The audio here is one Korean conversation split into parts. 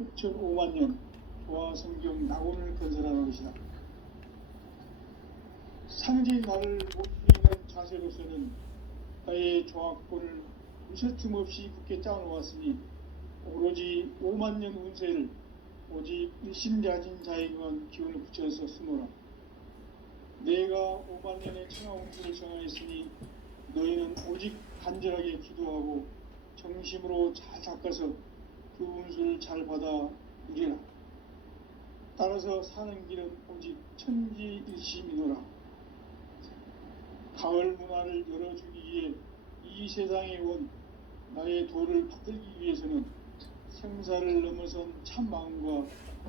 6천5만 년 조화성경 낙원을 건설하는 것이다. 상제의 나를 못 이기는 자세로서는 나의 조합권을 무쇠틈 없이 굳게 짜놓았으니 오로지 5만 년 운세를 오직 일심자진 자에게만 기운을 붙여서 쓰노라. 내가 5만 년의 천하 운수를 정하였으니 너희는 오직 간절하게 기도하고 정심으로 잘 닦아서 그 운수를 잘 받아 누리라. 따라서 사는 길은 오직 천지일심이노라. 가을 문화를 열어주기 위해 이 세상에 온 나의 도를 받들기 위해서는 생사를 넘어선 참 마음과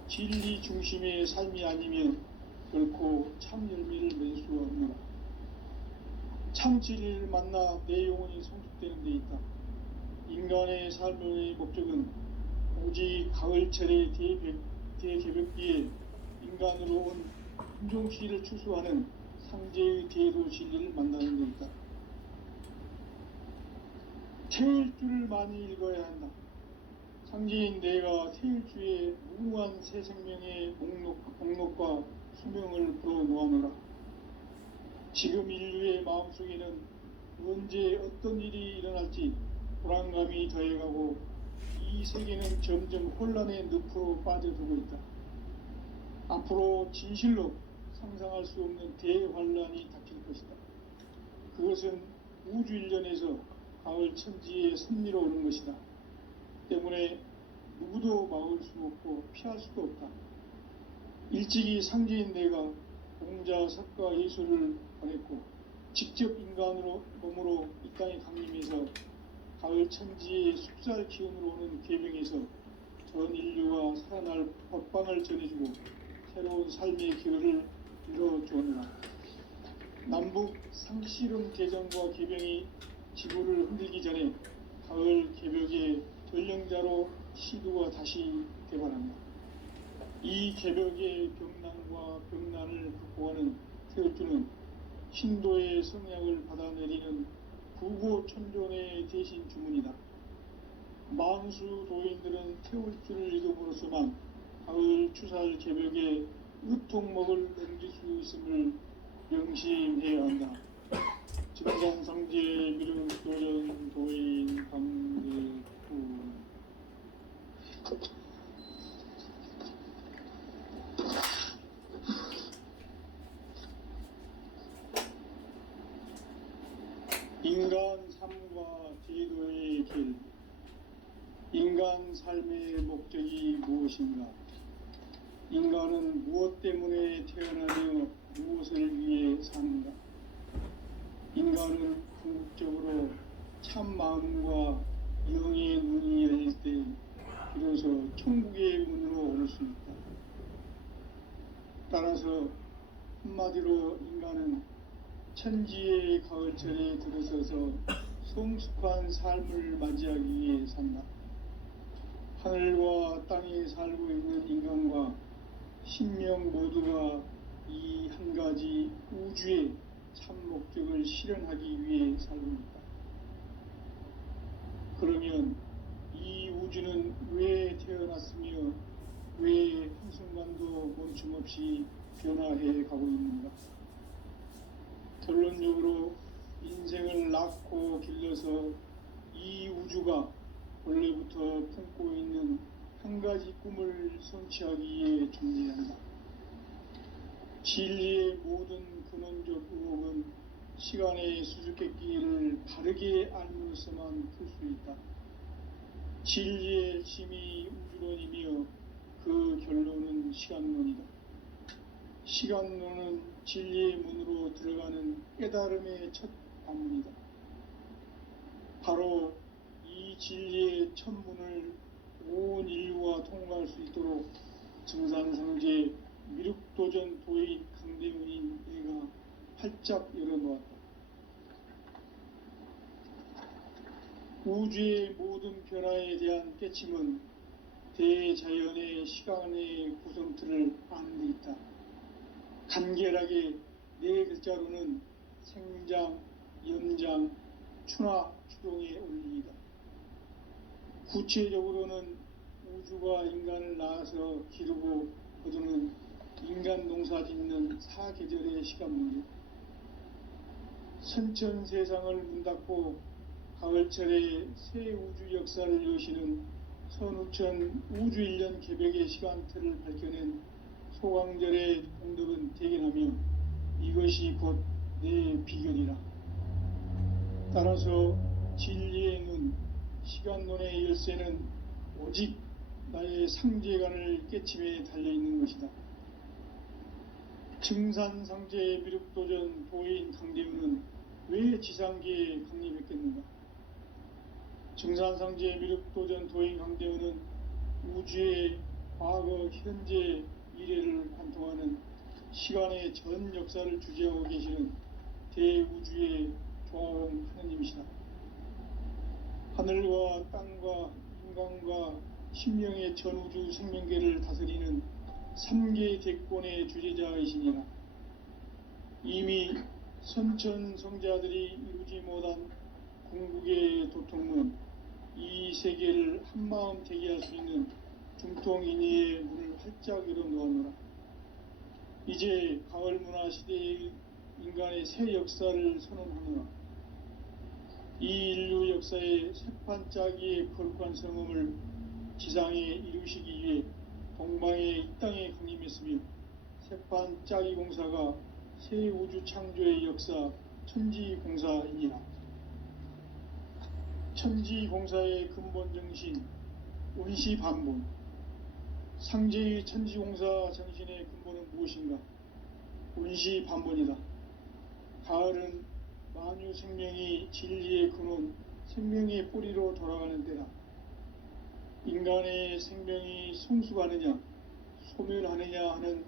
진리 중심의 삶이 아니면 결코 참 열매를 맺을 수가 없노라. 참 진리를 만나 내 영혼이 성숙되는 데 있다. 인간의 삶의 목적은 오직 가을철의 대개벽기에 인간으로 온 인종시를 추수하는 상제의 대도 진리를 만나는 데 있다. 태일주를 많이 읽어야 한다. 상제인 내가 태일주의 무궁한 새 생명의 목록과 수명을 불어놓아노라. 지금 인류의 마음속에는 언제 어떤 일이 일어날지 불안감이 더해가고 이 세계는 점점 혼란의 늪으로 빠져들고 있다. 앞으로 진실로 상상할 수 없는 대환란이 닥칠 것이다. 그것은 우주 일련에서 가을 천지의 섭리로 오는 것이다. 때문에 누구도 막을 수 없고 피할 수도 없다. 일찍이 상제인 내가 공자, 석가, 예수를 보냈고 직접 인간으로 몸으로 이 땅에 강림해서 가을 천지의 숲살 기운으로 오는 계명에서 전 인류가 살아날 법방을 전해주고 새로운 삶의 기회를 이뤄주었노라. 남북 상씨름 대전과 계병이 지구를 흔들기 전에 가을 개벽의 전령자로 시두가 다시 대발한다. 이 개벽의 병난과 병난을 극복하는 태울주는 신도의 성약을 받아내리는 구고천존의 대신 주문이다. 만수 도인들은 태울주를 읽음으로써만 가을 추살 개벽의 의통목을 넘길 수 있음을 명심해야 한다. 증산상제 미륵도전 도인 강대구. 인간 삶과 제도의 길. 인간 삶의 목적이 무엇인가? 인간은 무엇 때문에 태어나며 무엇을 위해 사는가? 인간은 궁극적으로 참 마음과 영의 눈이 열릴 때 비로소 천국의 문으로 올 수 있다. 따라서 한마디로 인간은 천지의 가을철에 들어서서 성숙한 삶을 맞이하기 위해 산다. 하늘과 땅에 살고 있는 인간과 신명 모두가 이 한 가지 우주의 참 목적을 실현하기 위해 살고 있다. 그러면 이 우주는 왜 태어났으며 왜 한순간도 멈춤없이 변화해 가고 있는가? 결론적으로 인생을 낳고 길러서 이 우주가 원래부터 품고 있는 한 가지 꿈을 성취하기 위해 존재한다. 진리의 모든 근원적 의혹은 시간의 수수께끼를 바르게 알므로서만 풀 수 있다. 진리의 힘이 우주론이며 그 결론은 시간론이다. 시간론은 진리의 문으로 들어가는 깨달음의 첫 관문이다. 바로 이 진리의 첫 문을 온 인류가 통과할 수 있도록 증산상제 미륵도전 도인 강대훈인 내가 활짝 열어놓았다. 우주의 모든 변화에 대한 깨침은 대자연의 시간의 구성틀을 아는 데 있다. 간결하게 네 글자로는 생장, 염장, 추나 추동의 원리이다. 구체적으로는 우주가 인간을 낳아서 기르고 거두는 인간 농사 짓는 사계절의 시간 문제, 선천 세상을 문 닫고 가을철에 새 우주 역사를 여시는 선우천 우주 1년 개벽의 시간틀을 밝혀낸 소강절의 공덕은 대견하며 이것이 곧 내 비결이라. 따라서 진리의 눈, 시간론의 열쇠는 오직 나의 상제관을 깨침에 달려있는 것이다. 증산상제의 미륵도전 도인 강대우는 왜 지상계에 강림했겠는가? 증산상제의 미륵도전 도인 강대우는 우주의 과거, 현재, 미래를 관통하는 시간의 전 역사를 주재하고 계시는 대우주의 조화홍 하느님이시다. 하늘과 땅과 인간과 신명의 전우주 생명계를 다스리는 3계 대권의 주제자이시니라. 이미 선천성자들이 이루지 못한 궁극의 도통문, 이 세계를 한마음 되게 할 수 있는 중통인의의 문을 활짝 열어 놓았노라. 이제 가을문화 시대의 인간의 새 역사를 선언하노라. 이 인류 역사의 새판짜기의 거룩한 성음을 지상에 이루시기 위해 동방의 이 땅에 강림했으며 새판짜기 공사가 새 우주 창조의 역사 천지공사이니라. 천지공사의 근본 정신 운시반본, 상제의 천지공사 정신의 근본은 무엇인가? 운시반본이다. 가을은 만유 생명이 진리의 근원, 생명의 뿌리로 돌아가는 때다. 인간의 생명이 성숙하느냐, 소멸하느냐 하는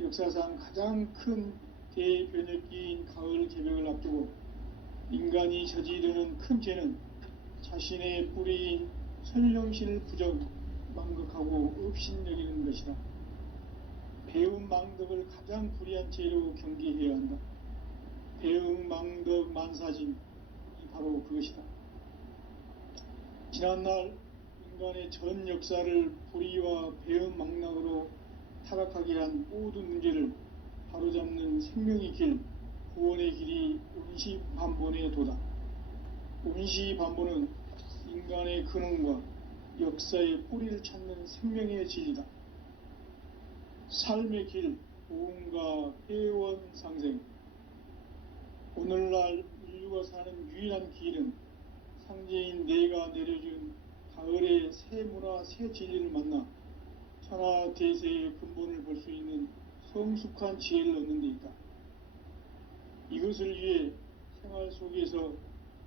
역사상 가장 큰 대변혁기인 가을 개벽을 앞두고 인간이 저지르는 큰 죄는 자신의 뿌리인 선령신을 부정, 망극하고 업신여기는 것이다. 배움 망덕을 가장 불의한 죄로 경계해야 한다. 배움 망덕 만사진이 바로 그것이다. 지난날 인간의 전 역사를 불의와 배움 망락으로 타락하게 한 모든 문제를 바로잡는 생명의 길, 구원의 길이 운시반본의 도다. 운시반본은 인간의 근원과 역사의 뿌리를 찾는 생명의 진리다. 삶의 길, 보험과 회원 상생. 오늘날 인류가 사는 유일한 길은 상제인 내가 내려준 가을의 새 문화, 새 진리를 만나 천하 대세의 근본을 볼 수 있는 성숙한 지혜를 얻는 데 있다. 이것을 위해 생활 속에서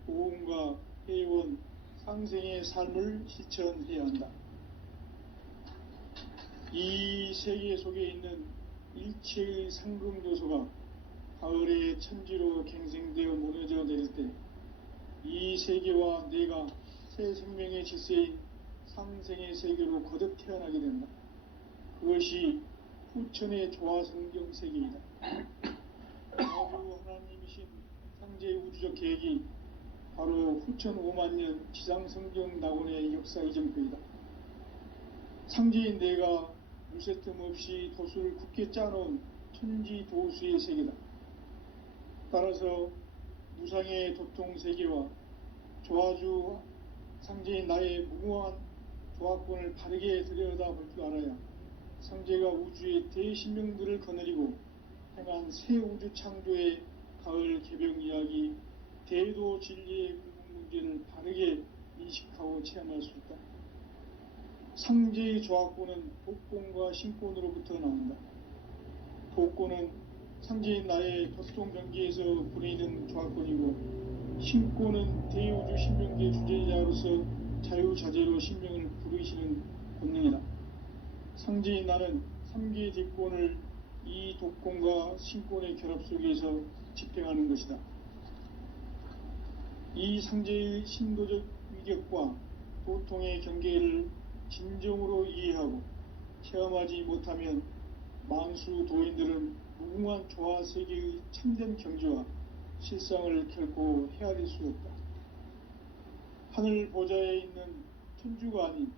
보험과 회원, 상생의 삶을 실천해야 한다. 이 세계 속에 있는 일체의 상금 요소가 가을의 천지로 갱생되어 무너져 내릴 때 이 세계와 내가 새 생명의 질서인 상생의 세계로 거듭 태어나게 된다. 그것이 후천의 조화성경 세계이다. 아주 하나님이신 상제의 우주적 계획이 바로 후천 5만년 지상성경 낙원의 역사 이정표이다. 상제인 내가 물새틈 없이 도수를 굳게 짜놓은 천지도수의 세계다. 따라서 무상의 도통세계와 조화주 상제인 나의 무궁한 조화권을 바르게 들여다볼 줄 알아야 상제가 우주의 대신명들을 거느리고 행한 새 우주 창조의 가을 개벽 이야기, 대도 진리의 궁극 문제를 바르게 인식하고 체험할 수 있다. 상제의 조화권은 독권과 신권으로부터 나온다. 독권은 상제인 나의 도통 경계에서 부리는 조화권이고, 신권은 대우주 신명계 주제자로서 자유자재로 신명을 부르시는 본능이다. 상제인 나는 3계 뒷권을 이 독권과 신권의 결합 속에서 집행하는 것이다. 이 상제의 신도적 위격과 도통의 경계를 진정으로 이해하고 체험하지 못하면 만수 도인들은 무궁한 조화 세계의 참된 경지와 실상을 결코 헤아릴 수 없다. 하늘 보좌에 있는 천주가 아닌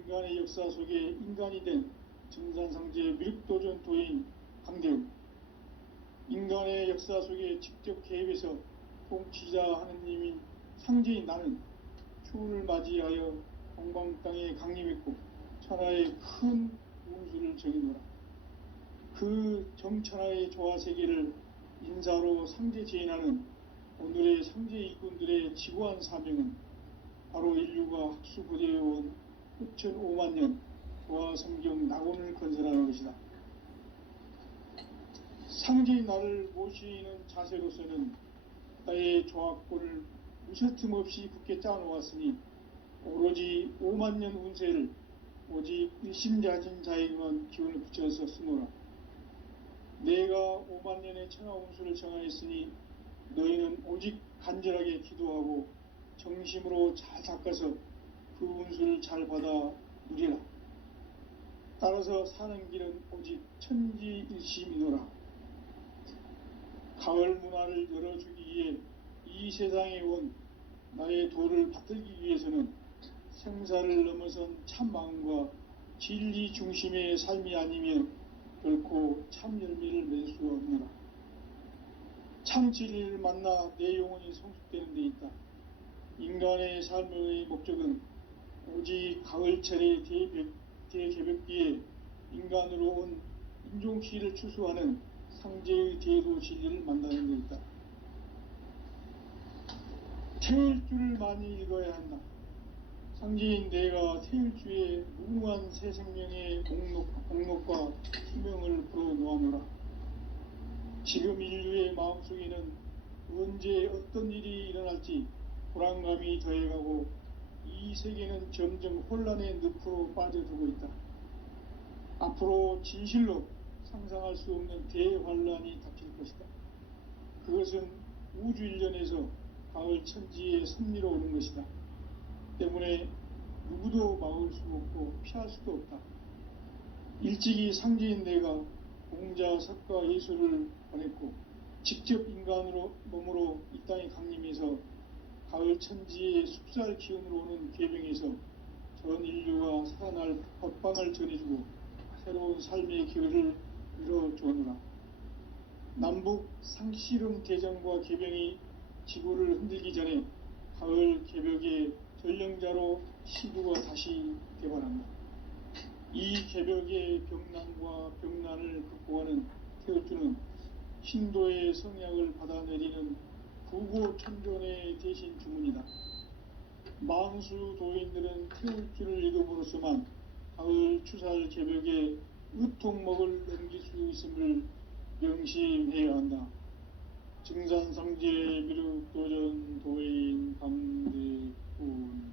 인간의 역사 속에 인간이 된 정산상제의 미륵도전 도인 강대우, 인간의 역사 속에 직접 개입해서 통치자 하느님인 상제인 나는 추운을 맞이하여 동방 땅에 강림했고 천하의 큰 운수를 정해노라. 그 정천하의 조화세계를 인사로 상제 제인하는 오늘의 상제 일꾼들의 지고한 사명은 바로 인류가 학수고대해온 6,500만 년 조화성경 낙원을 건설하는 것이다. 상제인 나를 모시는 자세로서는 나의 조합권을 무쇠틈 없이 굳게 짜놓았으니 오로지 5만 년 운세를 오직 일심자진 자에게만 기운을 붙여서 쓰노라. 내가 5만 년의 천하 운수를 정하였으니 너희는 오직 간절하게 기도하고 정심으로 잘 닦아서 그 운수를 잘 받아 누리라. 따라서 사는 길은 오직 천지일심이노라. 가을 문화를 열어주기 위해 이 세상에 온 나의 도를 받들기 위해서는 생사를 넘어선 참 마음과 진리 중심의 삶이 아니면 결코 참 열매를 맺을 수 없노라. 참 진리를 만나 내 영혼이 성숙되는 데 있다. 인간의 삶의 목적은 오직 가을철의 대개벽기에 인간으로 온 인종시를 추수하는 상제의 대도 진리를 만나는 데 있다. 태일주를 많이 읽어야 한다. 상제인 내가 태일주의 무궁한 새 생명의 목록과 희명을 불어놓아노라. 지금 인류의 마음속에는 언제 어떤 일이 일어날지 불안감이 더해가고 이 세계는 점점 혼란의 늪으로 빠져들고 있다. 앞으로 진실로 상상할 수 없는 대환란이 닥칠 것이다. 그것은 우주 일련에서 가을 천지의 섭리로 오는 것이다. 때문에 누구도 막을 수 없고 피할 수도 없다. 일찍이 상제인 내가 공자, 석가, 예수를 보냈고 직접 인간으로 몸으로 이 땅에 강림해서 가을 천지의 숲살 기운으로 오는 계명에서 전 인류가 살아날 법방을 전해주고 새로운 삶의 기회를 이뤄주오노라. 남북 상씨름 대전과 개병이 지구를 흔들기 전에 가을 개벽의 전령자로 시두가 다시 개발한다. 이 개벽의 병난과 병난을 극복하는 태울주는 신도의 성약을 받아내리는 구고천존의 대신 주문이다. 만수 도인들은 태울주를 읽음으로써만 가을 추살 개벽의 의통목을 넘길 수 있음을 명심해야 한다. 증산상제 미륵도전 도인 강대훈.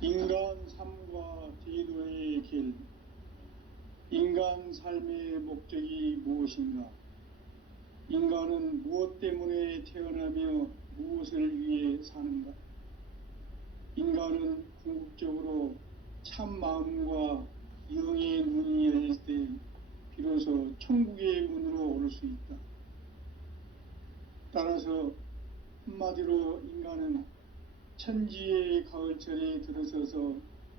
인간 삶과 제도의 길. 인간 삶의 목적이 무엇인가? 인간은 무엇 때문에 태어나며 무엇을 위해 사는가? 인간은 궁극적으로 참 마음과 영의 눈이 열릴 때 비로소 천국의 문으로 오를 수 있다. 따라서 한마디로 인간은 천지의 가을철에 들어서서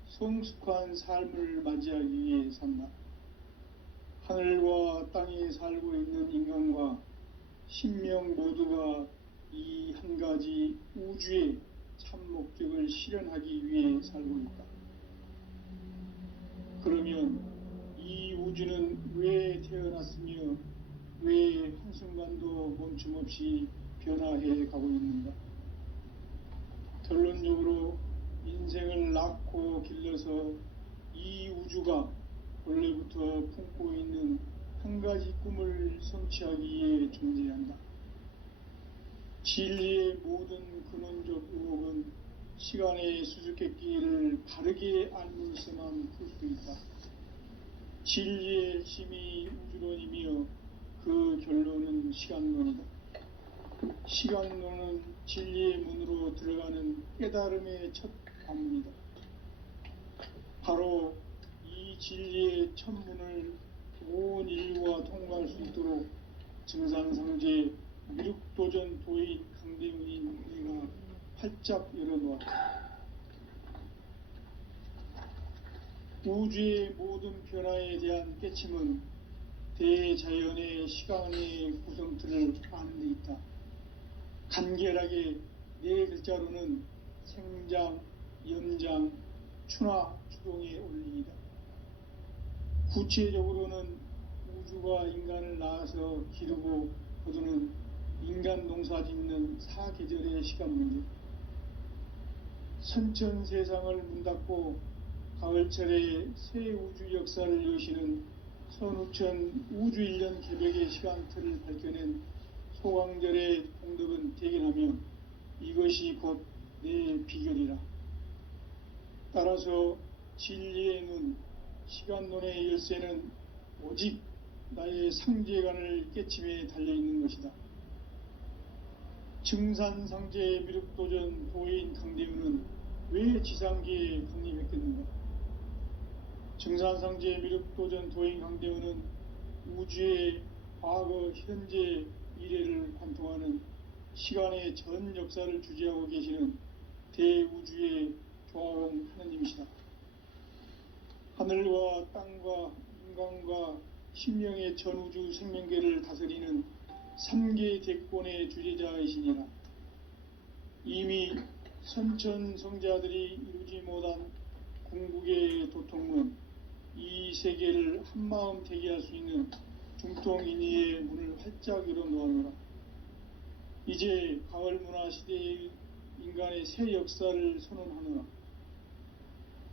성숙한 삶을 맞이하기 위해 산다. 하늘과 땅에 살고 있는 인간과 신명 모두가 이 한 가지 우주의 참 목적을 실현하기 위해 살고 있다. 그러면 이 우주는 왜 태어났으며 왜 한순간도 멈춤없이 변화해 가고 있는가? 결론적으로 인생을 낳고 길러서 이 우주가 원래부터 품고 있는 한 가지 꿈을 성취하기 위해 존재한다. 진리의 모든 근원적 의혹은 시간의 수수께끼를 바르게 알면서만 풀 수 있다. 진리의 힘이 우주론이며 그 결론은 시간론이다. 시간론은 진리의 문으로 들어가는 깨달음의 첫 관문이다. 바로 이 진리의 첫 문을 온 인류가 통과할 수 있도록 증산상제 미륵도전 도인 강대훈인 내가 활짝 열어놓았다. 우주의 모든 변화에 대한 깨침은 대자연의 시간의 구성틀을 아는 데 있다. 간결하게 네 글자로는 생장, 연장, 추나 추동의 원리이다. 구체적으로는 우주가 인간을 낳아서 기르고 거두는 인간 농사 짓는 사계절의 시간 문제, 선천 세상을 문 닫고 가을철에 새 우주 역사를 여시는 선우천 우주 1년 개벽의 시간틀을 밝혀낸 소강절의 공덕은 대견하며 이것이 곧 내 비결이라. 따라서 진리의 눈, 시간론의 열쇠는 오직 나의 상제관을 깨침에 달려있는 것이다. 증산상제 미륵도전 도인 강대훈은 왜 지상계에 강림했겠는가? 증산상제 미륵도전 도인 강대훈은 우주의 과거, 현재, 미래를 관통하는 시간의 전 역사를 주재하고 계시는 대우주의 조화원 하느님이시다. 하늘과 땅과 인간과 신명의 전우주 생명계를 다스리는 3계 대권의 주재자이시니라. 이미 선천성자들이 이루지 못한 궁극의 도통은 이 세계를 한마음 되게 할 수 있는 중통인의의 문을 활짝 열어놓아노라. 이제 가을문화 시대의 인간의 새 역사를 선언하노라.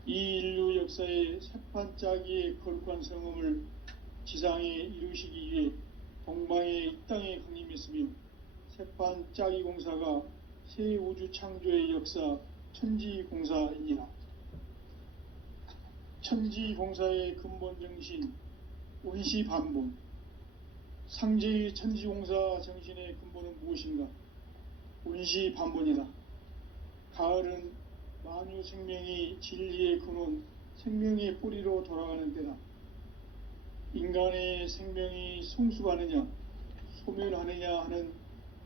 이 인류 역사의 새판짜기의 거룩한 성음을 지상에 이루시기 위해 동방의 이 땅에 강림했으며 새판짜기 공사가 새 우주 창조의 역사 천지공사이니라. 천지공사의 근본 정신 원시반복, 상제의 천지공사 정신의 근본은 무엇인가? 원시반복이다. 가을은 만유 생명이 진리의 근원, 생명의 뿌리로 돌아가는 때다. 인간의 생명이 성숙하느냐, 소멸하느냐 하는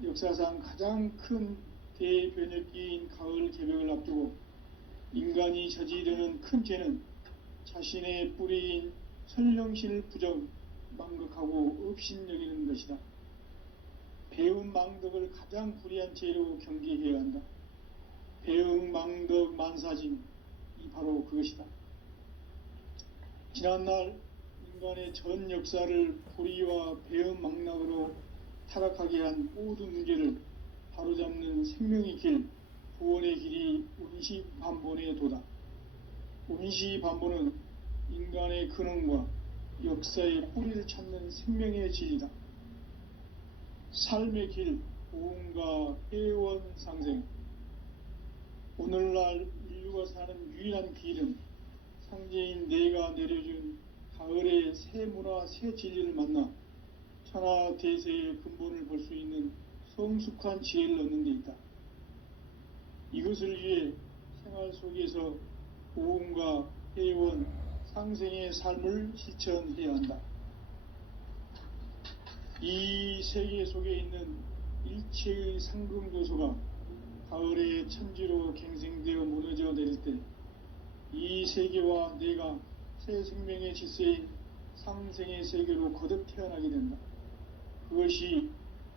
역사상 가장 큰 대변혁기인 가을 개벽을 앞두고 인간이 저지르는 큰 죄는 자신의 뿌리인 설령신을 부정, 망극하고 업신여기는 것이다. 배운 망덕을 가장 불의한 죄로 경계해야 한다. 배응 망덕 만사짐이 바로 그것이다. 지난날 인간의 전 역사를 불의와 배응 망락으로 타락하게 한 모든 문제를 바로잡는 생명의 길, 구원의 길이 원시반본의 도다. 원시반본은 인간의 근원과 역사의 뿌리를 찾는 생명의 진리다. 삶의 길, 보험과 회원 상생. 오늘날 인류가 사는 유일한 길은 상제인 내가 내려준 가을의 새 문화, 새 진리를 만나 천하 대세의 근본을 볼 수 있는 성숙한 지혜를 얻는 데 있다. 이것을 위해 생활 속에서 보험과 회원, 상생의 삶을 실천해야 한다. 이 세계 속에 있는 일체의 상금교소가 가을의 천지로 갱생되어 무너져 내릴 때 이 세계와 내가 새 생명의 질서인 상생의 세계로 거듭 태어나게 된다. 그것이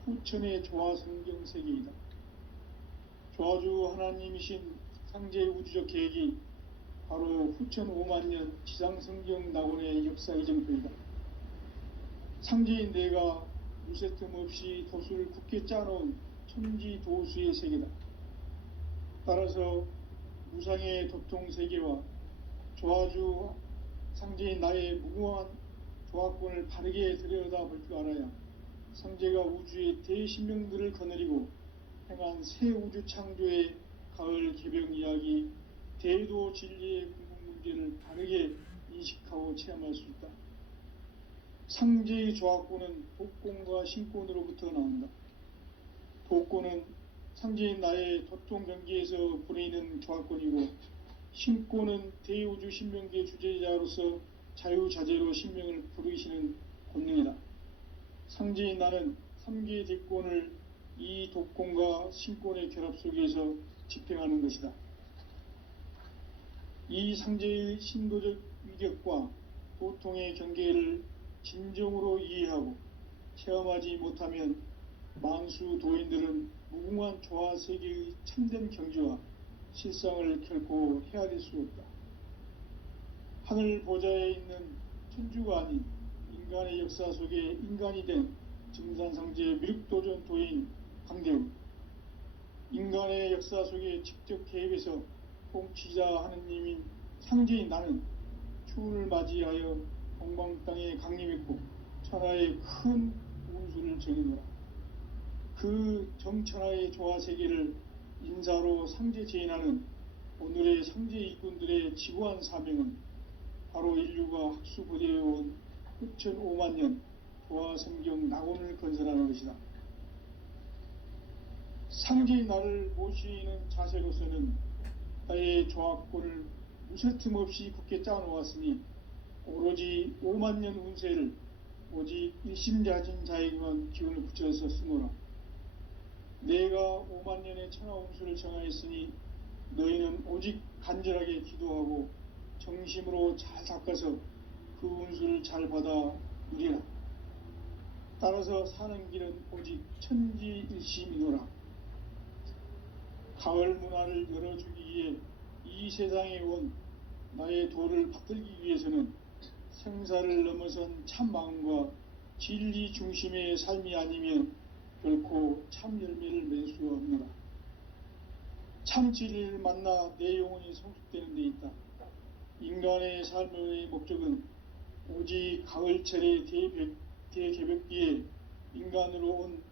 후천의 조화성경 세계이다. 조화주 하나님이신 상제의 우주적 계획이 바로 후천 5만년 지상성경 낙원의 역사 이정표이다. 상제인 내가 무쇠틈 없이 도수를 굳게 짜놓은 천지도수의 세계다. 따라서 무상의 도통세계와 조화주 상제인 나의 무궁한 조화권을 바르게 들여다볼 줄 알아야 상제가 우주의 대신명들을 거느리고 행한 새 우주 창조의 가을 개벽 이야기, 대도 진리의 궁극 문제를 바르게 인식하고 체험할 수 있다. 상제의 조화권은 독권과 신권으로부터 나온다. 독권은 상제인 나의 도통 경계에서 부리는 조화권이고, 신권은 대우주 신명계 주제자로서 자유자재로 신명을 부르시는 권능이다. 상제인 나는 3개 대권을 이 독권과 신권의 결합 속에서 집행하는 것이다. 이 상제의 신도적 위격과 도통의 경계를 진정으로 이해하고 체험하지 못하면 만수 도인들은 무궁한 조화 세계의 참된 경지와 실상을 결코 헤아릴 수 없다. 하늘 보좌에 있는 천주가 아닌 인간의 역사 속에 인간이 된 증산상제 미륵도전 도인 강대우, 인간의 역사 속에 직접 개입해서 통치자 하느님인 상제인 나는 추운을 맞이하여 동방 땅에 강림했고 천하의 큰 운수를 정해노라. 그 정천하의 조화세계를 인사로 상제 제인하는 오늘의 상제 일꾼들의 지구한 사명은 바로 인류가 학수고대해온 흑천 5만 년 조화성경 낙원을 건설하는 것이다. 상제의 나를 모시는 자세로서는 나의 조합권을 무쇠틈 없이 굳게 짜놓았으니 오로지 5만 년 운세를 오직 일심자진 자에게만 기운을 붙여서 쓰노라. 내가 5만 년의 천하 운수를 정하였으니 너희는 오직 간절하게 기도하고 정심으로 잘 닦아서 그 운수를 잘 받아 누리라. 따라서 사는 길은 오직 천지일심이노라. 가을 문화를 열어주기 위해 이 세상에 온 나의 도를 받들기 위해서는 생사를 넘어선 참 마음과 진리 중심의 삶이 아니면 결코 참 열매를 맺을 수 없노라. 참 진리를 만나 내 영혼이 성숙되는 데 있다. 인간의 삶의 목적은 오직 가을철의 대개벽기에 인간으로 온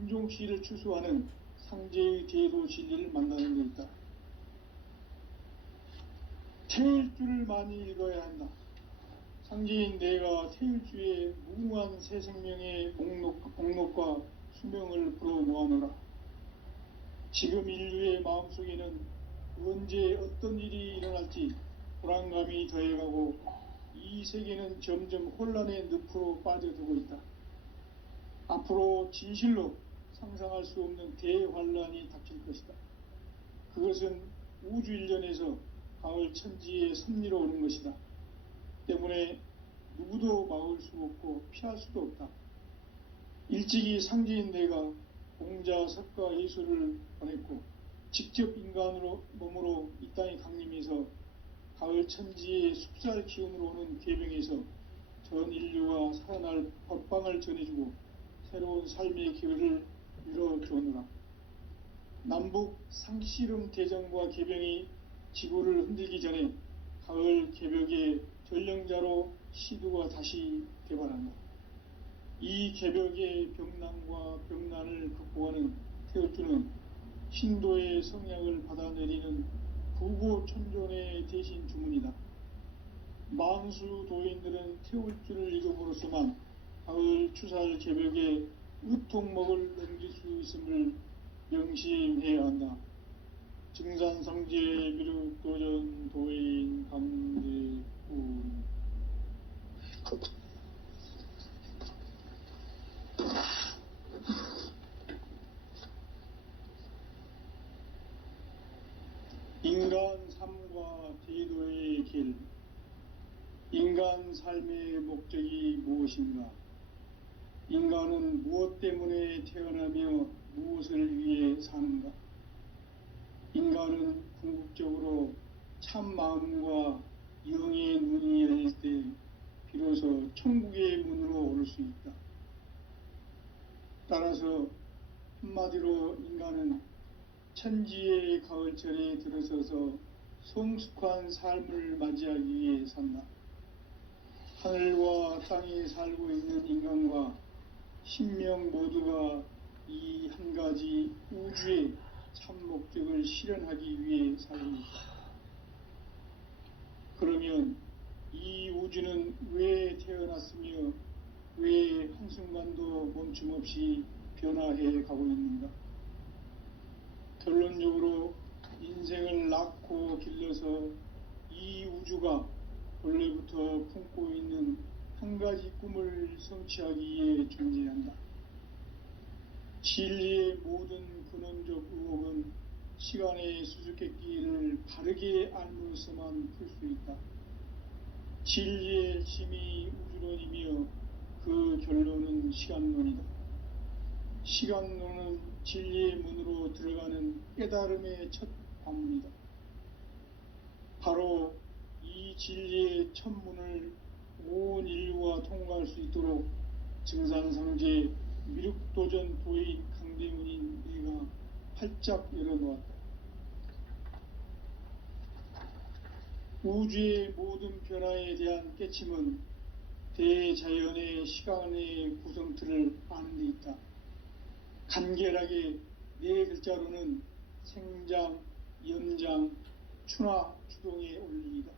인종시를 추수하는 상제의 대도 진리를 만나는 데 있다. 태일주를 많이 읽어야 한다. 상제인 내가 태일주의 무궁한 새 생명의 목록과 수명을 불어 모아노라. 지금 인류의 마음속에는 언제 어떤 일이 일어날지 불안감이 더해가고 이 세계는 점점 혼란의 늪으로 빠져들고 있다. 앞으로 진실로 상상할 수 없는 대환란이 닥칠 것이다. 그것은 우주 일련에서 가을 천지의 섭리로 오는 것이다. 때문에 누구도 막을 수 없고 피할 수도 없다. 일찍이 상제인 내가 공자, 석가, 예수를 보냈고 직접 인간으로 몸으로 이 땅에 강림해서 가을 천지의 숲살 기운으로 오는 계명에서 전 인류가 살아날 법방을 전해주고 새로운 삶의 기회를 이뤄주오노라. 남북 상씨름 대전과 개병이 지구를 흔들기 전에 가을 개벽의 전령자로 시두가 다시 개발한다. 이 개벽의 병난과 병난을 극복하는 태울주는 신도의 성향을 받아내리는 부고천존의 대신 주문이다. 만수 도인들은 태울주를 읽음으로써만 가을 추살 개벽에 의통목을 넘길 수 있음을 명심해야 한다. 증산상제 미륵도전 도인 강대우. 인간 삶과 대도의 길. 인간 삶의 목적이 무엇인가? 인간은 무엇 때문에 태어나며 무엇을 위해 사는가? 인간은 궁극적으로 참 마음과 영의 눈이 열릴 때 비로소 천국의 문으로 오를 수 있다. 따라서 한마디로 인간은 천지의 가을철에 들어서서 성숙한 삶을 맞이하기 위해 산다. 하늘과 땅에 살고 있는 인간과 신명 모두가 이 한 가지 우주의 참 목적을 실현하기 위해 살고 있다. 그러면 이 우주는 왜 태어났으며 왜 한순간도 멈춤 없이 변화해 가고 있는가? 결론적으로 인생을 낳고 길러서 이 우주가 원래부터 품고 꿈을 성취하기 위해 존재한다. 진리의 모든 근원적 의혹은 시간의 수수께끼를 바르게 알므로서만 풀 수 있다. 진리의 힘이 우주론이며 그 결론은 시간론이다. 시간론은 진리의 문으로 들어가는 깨달음의 첫 관문이다. 바로 이 진리의 첫 문을 온 인류가 통과할 수 있도록 증산상제 미륵도전 도인 강대문인 내가 활짝 열어놓았다. 우주의 모든 변화에 대한 깨침은 대자연의 시간의 구성틀을 아는 데 있다. 간결하게 네 글자로는 생장, 연장, 추나 추동의 원리이다.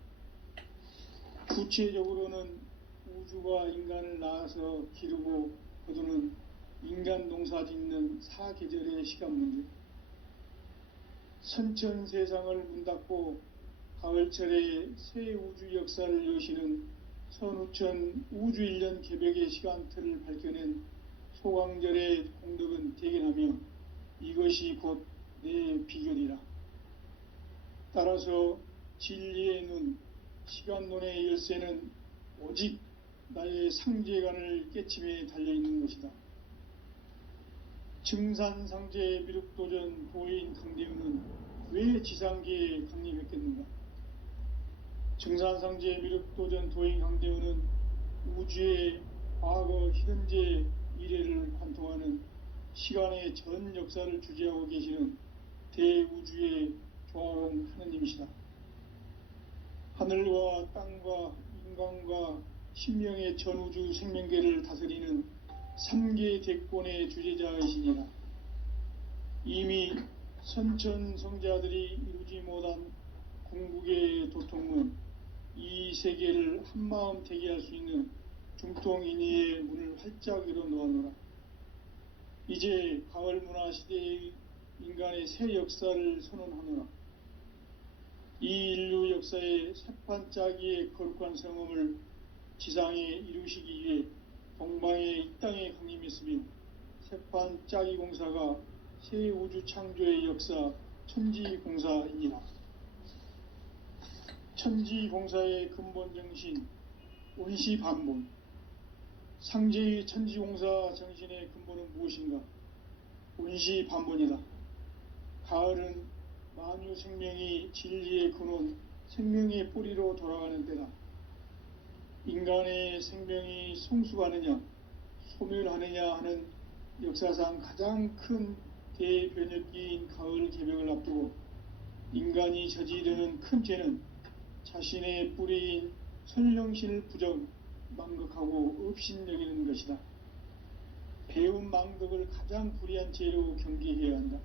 구체적으로는 우주가 인간을 낳아서 기르고 거두는 인간 농사 짓는 사계절의 시간 문제, 선천 세상을 문 닫고 가을철에 새 우주 역사를 여시는 선우천 우주 1년 개벽의 시간틀을 밝혀낸 소강절의 공덕은 대견하며 이것이 곧 내 비결이라. 따라서 진리의 눈, 시간론의 열쇠는 오직 나의 상제관을 깨침에 달려있는 것이다. 증산상제 미륵도전 도인 강대우는 왜 지상계에 강림했겠는가? 증산상제 미륵도전 도인 강대우는 우주의 과거, 현재, 미래를 관통하는 시간의 전 역사를 주재하고 계시는 대우주의 조화원 하느님이시다. 하늘과 땅과 인간과 신명의 전우주 생명계를 다스리는 3계 대권의 주재자이시니라. 이미 선천성자들이 이루지 못한 궁극의 도통은 이 세계를 한마음 되게 할 수 있는 중통인의의 문을 활짝 열어놓았노라. 이제 가을 문화 시대의 인간의 새 역사를 선언하노라. 이 인류 역사의 새판짜기의 거룩한 성음을 지상에 이루시기 위해 동방의 이 땅에 강림했으며 새판짜기 공사가 새 우주 창조의 역사 천지공사이니라. 천지공사의 근본 정신 온시반본, 상제의 천지공사 정신의 근본은 무엇인가? 온시반본이다. 가을은 만유 생명이 진리의 근원, 생명의 뿌리로 돌아가는 때다. 인간의 생명이 성숙하느냐, 소멸하느냐 하는 역사상 가장 큰 대변혁기인 가을 개벽을 앞두고 인간이 저지르는 큰 죄는 자신의 뿌리인 선령신을 부정, 망극하고 업신여기는 것이다. 배움 망덕을 가장 불의한 죄로 경계해야 한다.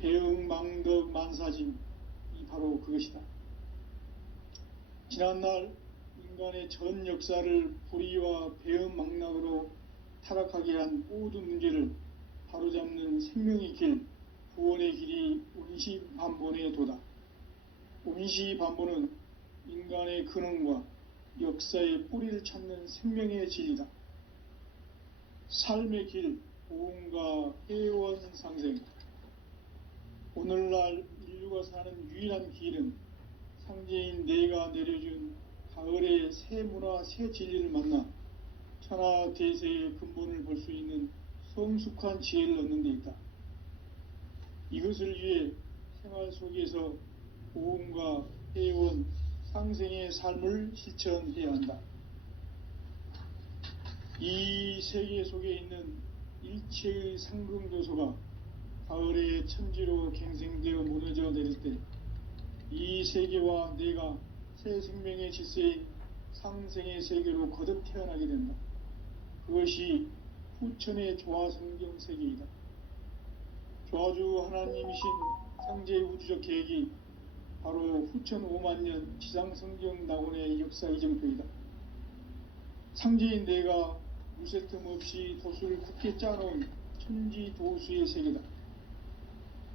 배움 망덕 만사짐이 바로 그것이다. 지난날 인간의 전 역사를 불의와 배움 망락으로 타락하게 한 모든 문제를 바로잡는 생명의 길, 구원의 길이 온시반본의 도다. 온시반본은 인간의 근원과 역사의 뿌리를 찾는 생명의 진리다. 삶의 길, 보험과 회원 상생. 오늘날 인류가 사는 유일한 길은 상제인 내가 내려준 가을의 새 문화, 새 진리를 만나 천하 대세의 근본을 볼 수 있는 성숙한 지혜를 얻는 데 있다. 이것을 위해 생활 속에서 보험과 회원, 상생의 삶을 실천해야 한다. 이 세계 속에 있는 일체의 상금교소가 가을의 천지로 갱생되어 무너져 내릴 때 이 세계와 내가 새 생명의 질서인 상생의 세계로 거듭 태어나게 된다. 그것이 후천의 조화성경 세계이다. 조화주 하나님이신 상제의 우주적 계획이 바로 후천 5만년 지상성경 낙원의 역사 이정표이다. 상제인 내가 무쇠 틈 없이 도수를 굳게 짜놓은 천지도수의 세계다.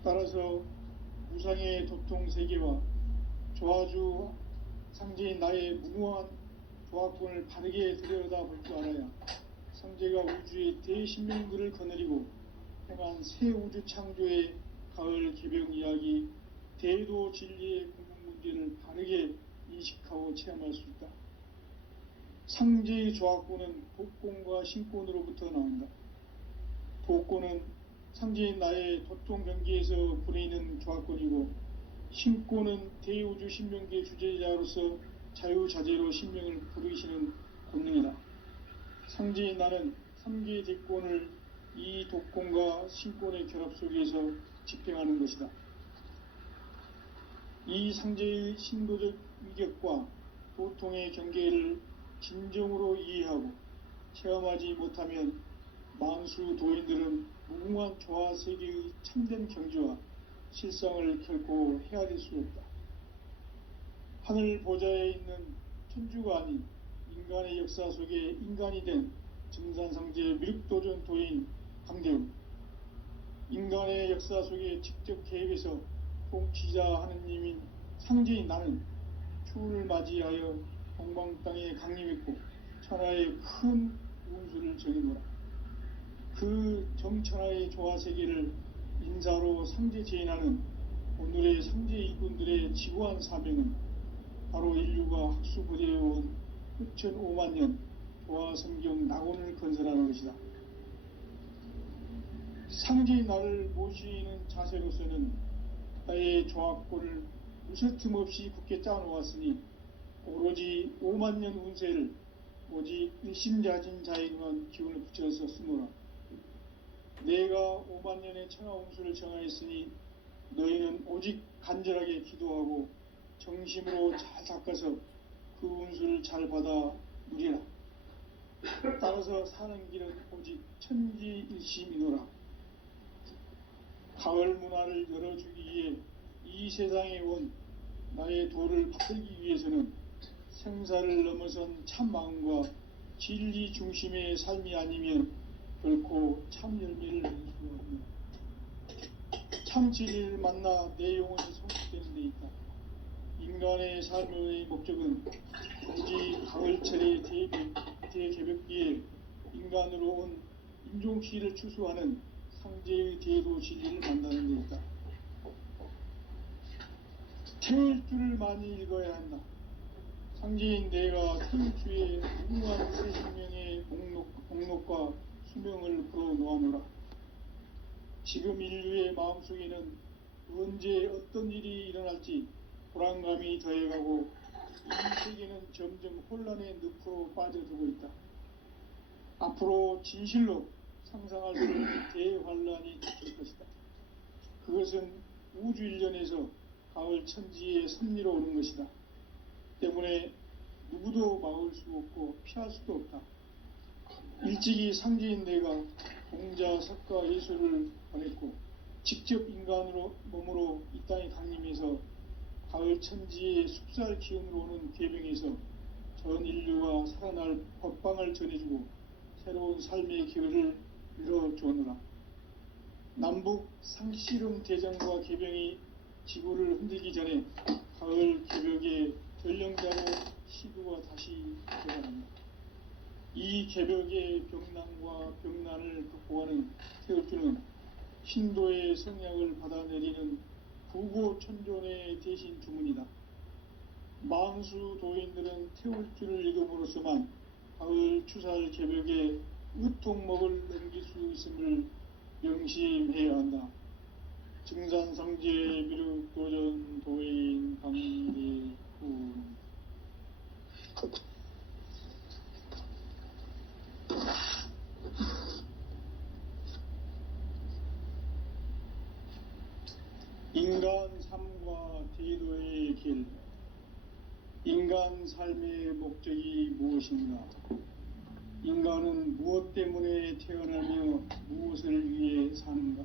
따라서 무상의 도통 세계와 조화주 상제인 나의 무모한 조합권을 바르게 들여다볼 줄 알아야 성제가 우주의 대신명들을 거느리고 행한 새 우주 창조의 가을 개벽 이야기, 대도 진리의 궁극 문제를 바르게 인식하고 체험할 수 있다. 상제의 조합권은 독권과 신권으로부터 나온다. 독권은 상제인 나의 도통 경계에서 부리는 조합권이고, 신권은 대우주 신명계 주제자로서 자유자재로 신명을 부르시는 권능이다. 상제인 나는 3개의 대권을 이 독권과 신권의 결합 속에서 집행하는 것이다. 이 상제의 신도적 위격과 도통의 경계를 진정으로 이해하고 체험하지 못하면 만수 도인들은 무궁한 조화세계의 참된 경지와 실상을 결코 헤아릴 수 없다. 하늘 보좌에 있는 천주가 아닌 인간의 역사 속에 인간이 된 증산상제 미륵도전 도인 강대우, 인간의 역사 속에 직접 개입해서 통치자 하느님인 상제인 나는 추를 맞이하여 동방 땅에 강림했고 천하의 큰 운수를 정해노라. 그 정천하의 조화세계를 인사로 상제 제인하는 오늘의 상제 일꾼들의 지구한 사명은 바로 인류가 학수부대해온 끝천 5만 년 조화성경 낙원을 건설하는 것이다. 상제인 나를 모시는 자세로서는 나의 조합권을 무쇠틈 없이 굳게 짜놓았으니 오로지 5만 년 운세를 오직 일심자진 자에게만 기운을 붙여서 쓰노라. 내가 5만 년의 천하 운수를 정하였으니 너희는 오직 간절하게 기도하고 정심으로 잘 닦아서 그 운수를 잘 받아 누리라. 따라서 사는 길은 오직 천지일심이노라. 가을 문화를 열어주기 위해 이 세상에 온 나의 도를 받들기 위해서는 생사를 넘어선 참 마음과 진리 중심의 삶이 아니면 결코 참 열매를 낼 수 없는 참 진리를 만나 내 영혼이 성숙되는 데 있다. 인간의 삶의 목적은 오직 가을철의 대개벽기에 인간으로 온 인종시를 추수하는 상제의 대도 진리를 만나는 데 있다. 태일주를 많이 읽어야 한다. 상제인 내가 태일주의 무궁한 새 생명의 목록과 수명을 풀어놓아노라. 지금 인류의 마음속에는 언제 어떤 일이 일어날지 불안감이 더해가고 이 세계는 점점 혼란의 늪으로 빠져들고 있다. 앞으로 진실로 상상할 수 없는 대환란이 닥칠 것이다. 그것은 우주 일련에서 가을 천지의 섭리로 오는 것이다. 때문에 누구도 막을 수 없고 피할 수도 없다. 일찍이 상제인 내가 공자, 석가, 예수를 보냈고 직접 인간으로 몸으로 이 땅에 강림해서 가을 천지의 숲살 기운으로 오는 계명에서 전 인류가 살아날 법방을 전해주고 새로운 삶의 기회를 열어주었노라. 남북 상씨름 대전과 개병이 지구를 흔들기 전에 가을 개벽의 전령자로 시구가 다시 되어간다. 이 개벽의 병난과 병난을 극복하는 태울주는 신도의 성약을 받아내리는 부고천존의 대신 주문이다. 만수 도인들은 태울주를 읽음으로써만 가을 추살 개벽에 의통목을 넘길 수 있음을 명심해야 한다. 증산상제 미륵도전 도인 강대훈. 인간 삶과 제도의 길. 인간 삶의 목적이 무엇인가? 인간은 무엇 때문에 태어나며 무엇을 위해 사는가?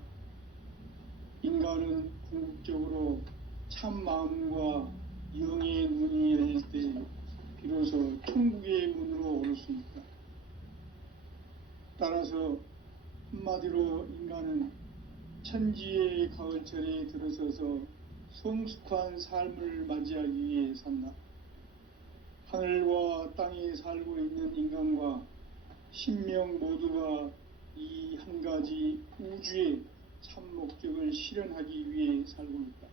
인간은 궁극적으로 참 마음과 영의 문이 열릴 때 비로소 천국의 문으로 오를 수 있다. 따라서 한마디로 인간은 천지의 가을철에 들어서서 성숙한 삶을 맞이하기 위해 산다. 하늘과 땅에 살고 있는 인간과 신명 모두가 이 한 가지 우주의 참 목적을 실현하기 위해 살고 있다.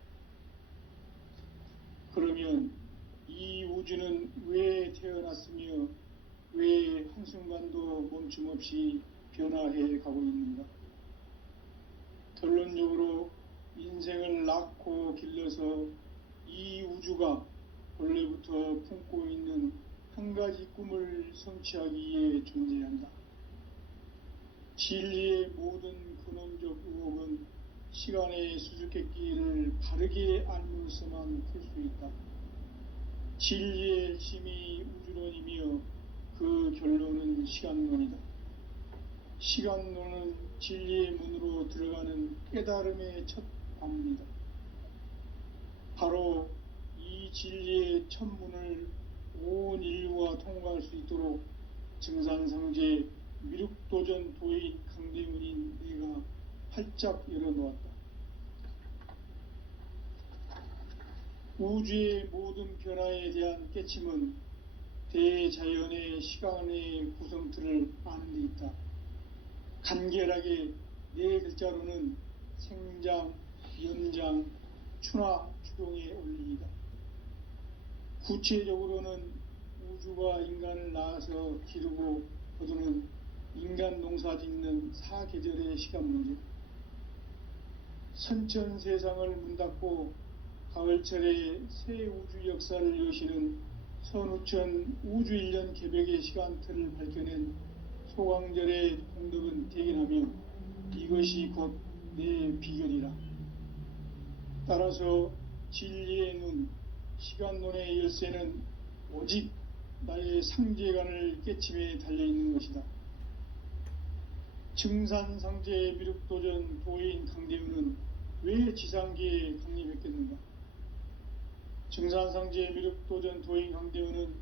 그러면 이 우주는 왜 태어났으며 왜 한순간도 멈춤 없이 변화해 가고 있는가? 결론적으로 인생을 낳고 길러서 이 우주가 원래부터 품고 있는 한 가지 꿈을 성취하기 위해 존재한다. 진리의 모든 근원적 의혹은 시간의 수수께끼를 바르게 알면서만 풀 수 있다. 진리의 핵심이 우주론이며 그 결론은 시간론이다. 시간론은 진리의 문으로 들어가는 깨달음의 첫 관문이다. 바로 이 진리의 첫 문을 온 인류가 통과할 수 있도록 증산상제 미륵도전 도인 강대문인 내가 활짝 열어놓았다. 우주의 모든 변화에 대한 깨침은 대자연의 시간의 구성틀을 아는 데 있다. 간결하게 네 글자로는 생장, 연장, 추나 추동의 원리이다. 구체적으로는 우주가 인간을 낳아서 기르고 거두는 인간 농사 짓는 사계절의 시간 문제, 선천 세상을 문 닫고 가을철에 새 우주 역사를 여시는 선우천 우주 1년 개벽의 시간틀을 밝혀낸 소강절의 공덕은 대견하며 이것이 곧 내 비결이라. 따라서 진리의 눈, 시간론의 열쇠는 오직 나의 상제관을 깨침에 달려있는 것이다. 증산상제 미륵도전 도인 강대우는 왜 지상계에 강림했겠는가? 증산상제 미륵도전 도인 강대우는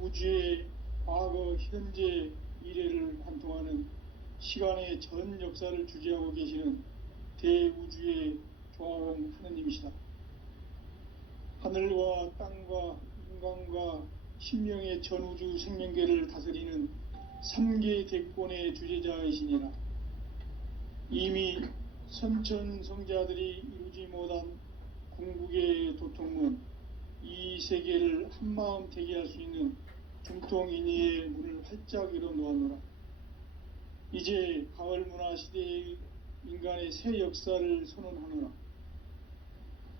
우주의 과거, 현재, 미래를 관통하는 시간의 전 역사를 주재하고 계시는 대우주의 조화원 하느님이시다. 하늘과 땅과 인간과 신명의 전우주 생명계를 다스리는 3계 대권의 주재자이시니라. 이미 선천성자들이 이루지 못한 궁극의 도통문, 이 세계를 한마음 대기할 수 있는 중통인의의 문을 활짝 열어놓았노라. 이제 가을 문화 시대의 인간의 새 역사를 선언하노라.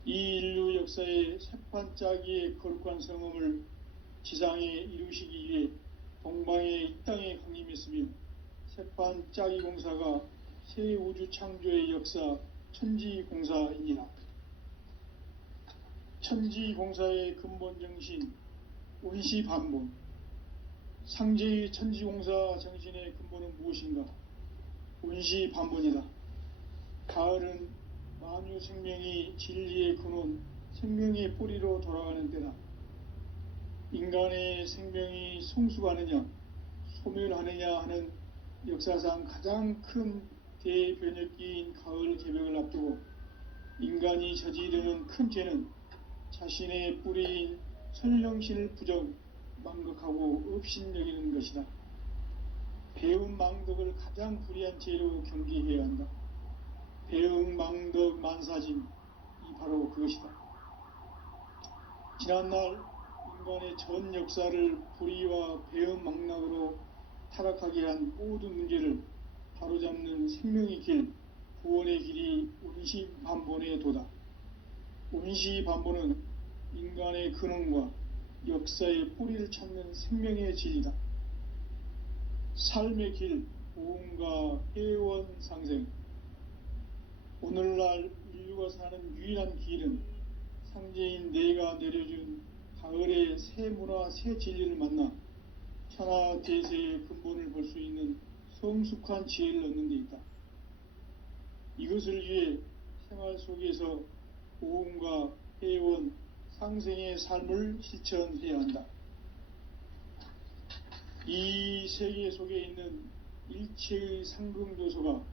이 인류 역사의 새판짜기의 거룩한 성음을 지상에 이루시기 위해 동방의 이 땅에 강림했으며 새판짜기 공사가 새 우주 창조의 역사 천지공사이니라. 천지공사의 근본 정신 원시반본, 상제의 천지공사 정신의 근본은 무엇인가? 원시반본이다. 가을은 만유 생명이 진리의 근원, 생명의 뿌리로 돌아가는 때다. 인간의 생명이 성숙하느냐, 소멸하느냐 하는 역사상 가장 큰 대변혁기인 가을 개벽을 앞두고 인간이 저지르는 큰 죄는 자신의 뿌리인 선령신을 부정, 망극하고 업신여기는 것이다. 배운 망덕을 가장 불의한 죄로 경계해야 한다. 배응 망덕 만사짐, 이 바로 그것이다. 지난날 인간의 전 역사를 불의와 배응 망락으로 타락하게 한 모든 문제를 바로잡는 생명의 길, 구원의 길이 원시반본의 도다. 원시반본은 인간의 근원과 역사의 뿌리를 찾는 생명의 진리다. 삶의 길, 보험과 회원 상생. 오늘날 인류가 사는 유일한 길은 상제인 내가 내려준 가을의 새 문화, 새 진리를 만나 천하 대세의 근본을 볼 수 있는 성숙한 지혜를 얻는 데 있다. 이것을 위해 생활 속에서 보험과 회원, 상생의 삶을 실천해야 한다. 이 세계 속에 있는 일체의 상금조소가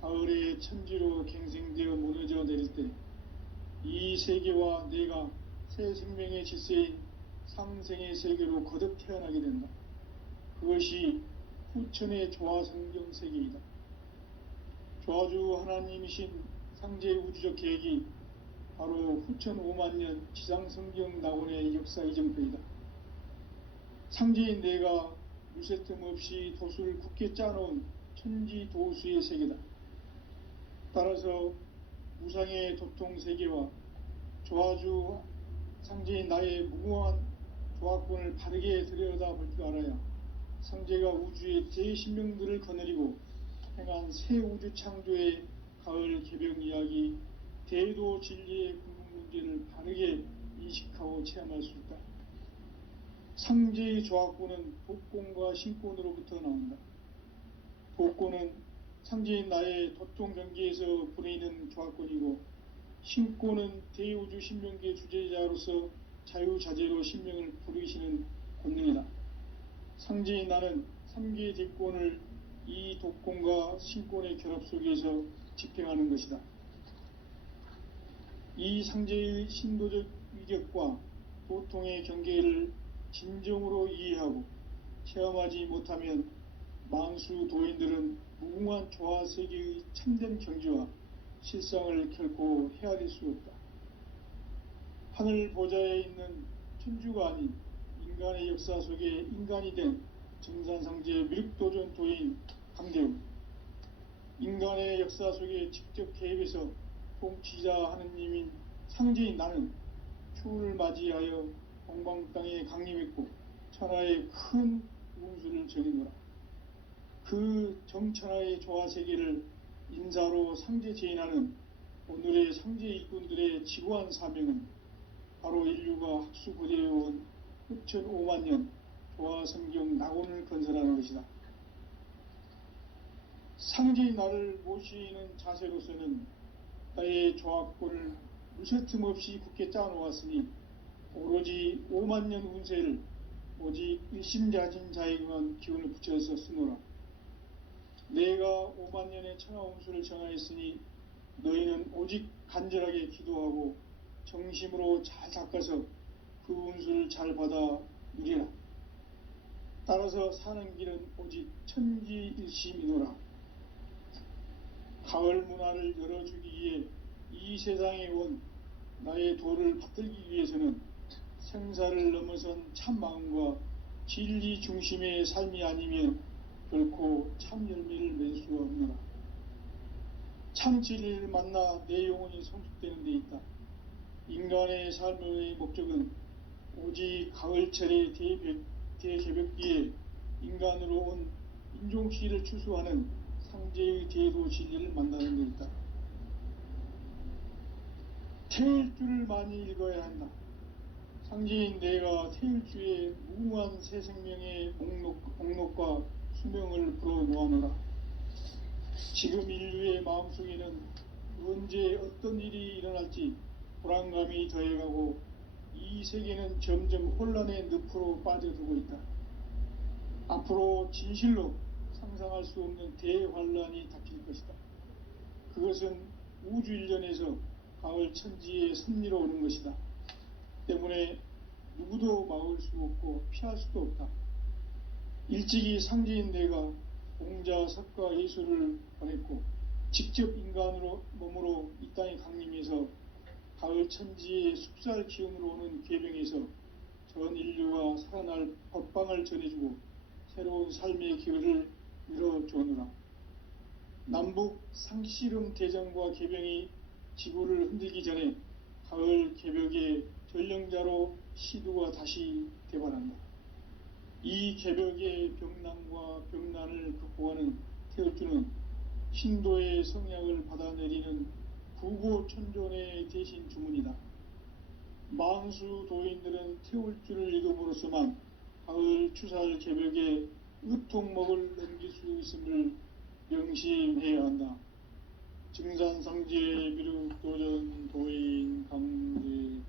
가을의 천지로 갱생되어 무너져 내릴 때 이 세계와 내가 새 생명의 질서인 상생의 세계로 거듭 태어나게 된다. 그것이 후천의 조화성경 세계이다. 조화주 하나님이신 상제의 우주적 계획이 바로 후천 5만년 지상성경 낙원의 역사 이정표이다. 상제인 내가 무쇠틈 없이 도수를 굳게 짜놓은 천지 도수의 세계다. 따라서 무상의 도통 세계와 조화주 상제인 나의 무궁한 조화권을 바르게 들여다볼 줄 알아야 상제가 우주의 대신명들을 거느리고 행한 새 우주 창조의 가을 개벽 이야기, 대도 진리의 궁극 문제를 바르게 인식하고 체험할 수 있다. 상제의 조화권은 복권과 신권으로부터 나온다. 복권은 상제인 나의 도통 경계에서 부리는 조화권이고, 신권은 대우주 신명계 주제자로서 자유자재로 신명을 부르시는 권능이다. 상제인 나는 3개의 대권을 이 독권과 신권의 결합 속에서 집행하는 것이다. 이 상제의 신도적 위격과 도통의 경계를 진정으로 이해하고 체험하지 못하면 만수 도인들은 무궁한 조화세계의 참된 경지와 실상을 결코 헤아릴 수 없다. 하늘 보좌에 있는 천주가 아닌 인간의 역사 속에 인간이 된 정산상제 미륵도전 도인 강대우, 인간의 역사 속에 직접 개입해서 통치자 하느님인 상제인 나는 추운을 맞이하여 동방 땅에 강림했고 천하의 큰 운수를 전이노라. 그 정천하의 조화세계를 인사로 상제 제인하는 오늘의 상제 일꾼들의 지구한 사명은 바로 인류가 학수고대해온 후천 5만년 조화성경 낙원을 건설하는 것이다. 상제인 나를 모시는 자세로서는 나의 조화권을 무쇠틈 없이 굳게 짜놓았으니 오로지 5만년 운세를 오직 일심자진 자에게만 기운을 붙여서 쓰노라. 내가 5만년의 천하운수를 정하였으니 너희는 오직 간절하게 기도하고 정심으로 잘 닦아서 그 운수를 잘 받아 누리라. 따라서 사는 길은 오직 천지일심이노라. 가을 문화를 열어주기 위해 이 세상에 온 나의 도를 받들기 위해서는 생사를 넘어선 참 마음과 진리 중심의 삶이 아니면 결코 참 열매를 맺을 수가 없노라. 참 진리를 만나 내 영혼이 성숙되는 데 있다. 인간의 삶의 목적은 오직 가을철의 대개벽기에 인간으로 온 인종시를 추수하는 상제의 대도 진리를 만나는 데 있다. 태일주를 많이 읽어야 한다. 상제인 내가 태일주의 무궁한 새 생명의 목록과 수명을 불어놓아노라. 지금 인류의 마음속에는 언제 어떤 일이 일어날지 불안감이 더해가고 이 세계는 점점 혼란의 늪으로 빠져들고 있다. 앞으로 진실로 상상할 수 없는 대환란이 닥칠 것이다. 그것은 우주 일련에서 가을 천지의 섭리로 오는 것이다. 때문에 누구도 막을 수 없고 피할 수도 없다. 일찍이 상제인 내가 공자, 석가, 예수를 보냈고 직접 인간으로 몸으로 이 땅에 강림해서 가을 천지의 숲살 기운으로 오는 궤병에서 전 인류가 살아날 법방을 전해주고 새로운 삶의 기회를 열어주느라. 남북 상씨름 대전과 개병이 지구를 흔들기 전에 가을 개벽의 전령자로 시두가 다시 대발한다. 이 개벽의 병난과 병난을 극복하는 태울주는 신도의 성약을 받아내리는 부고천존의 대신 주문이다. 만수 도인들은 태울주를 읽음으로써만 가을 추살 개벽의 의통목을 넘길 수 있음을 명심해야 한다. 증산상제 미륵도전 도인 강대훈.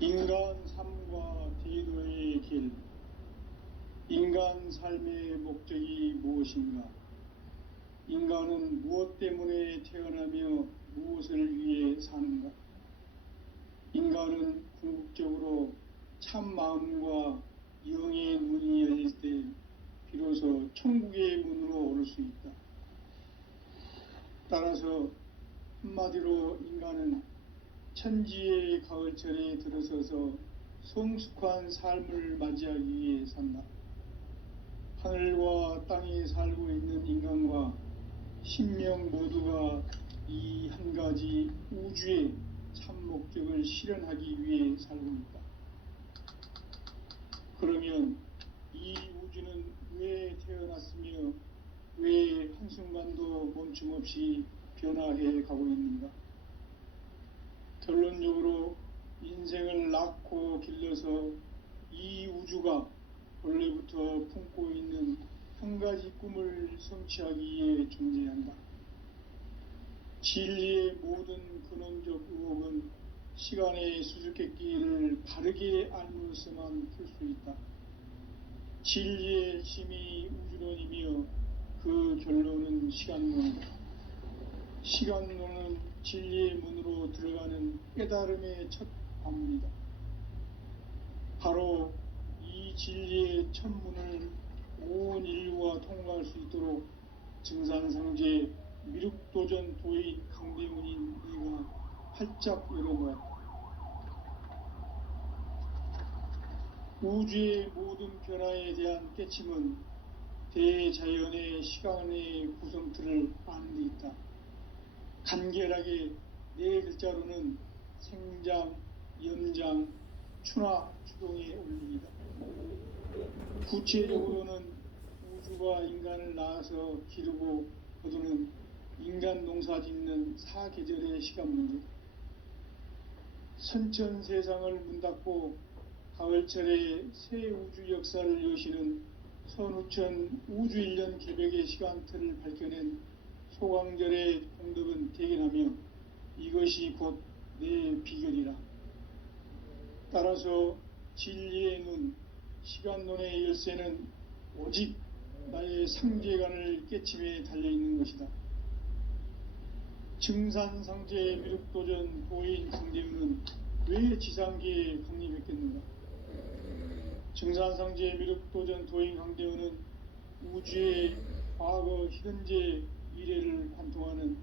인간 삶과 대도의 길. 인간 삶의 목적이 무엇인가? 인간은 무엇 때문에 태어나며 무엇을 위해 사는가? 인간은 궁극적으로 참 마음과 영의 문이 열릴 때 비로소 천국의 문으로 오를 수 있다. 따라서 한마디로 인간은 천지의 가을철에 들어서서 성숙한 삶을 맞이하기 위해 산다. 하늘과 땅에 살고 있는 인간과 신명 모두가 이 한 가지 우주의 참 목적을 실현하기 위해 살고 있다. 그러면 이 우주는 왜 태어났으며 왜 한순간도 멈춤 없이 변화해 가고 있는가? 결론적으로 인생을 낳고 길러서 이 우주가 원래부터 품고 있는 한 가지 꿈을 성취하기 위해 존재한다. 진리의 모든 근원적 의혹은 시간의 수수께끼를 바르게 알므로서만 풀 수 있다. 진리의 핵심이 우주론이며 그 결론은 시간론이다. 시간론은 진리의 문으로 들어가는 깨달음의 첫 관문이다. 바로 이 진리의 첫 문을 온 인류가 통과할 수 있도록 증산상제 미륵도전 도인 강대문인 네가 활짝 열어놓았다. 우주의 모든 변화에 대한 깨침은 대자연의 시간의 구성틀을 아는 데 있다. 간결하게 네 글자로는 생장, 연장, 추나 추동의 원리이다. 구체적으로는 우주가 인간을 낳아서 기르고 거두는 인간 농사 짓는 사계절의 시간 문제. 선천 세상을 문 닫고 가을철에 새 우주 역사를 여시는 선우천 우주일년 개벽의 시간틀을 밝혀낸 소강절의 공덕은 대견하며 이것이 곧 내 비결이라. 따라서 진리의 눈, 시간론의 열쇠는 오직 나의 상제관을 깨침에 달려있는 것이다. 증산상제 미륵도전 도인 강대우는 왜 지상계에 강림했겠는가? 증산상제 미륵도전 도인 강대우는 우주의 과거, 현재, 미래를 관통하는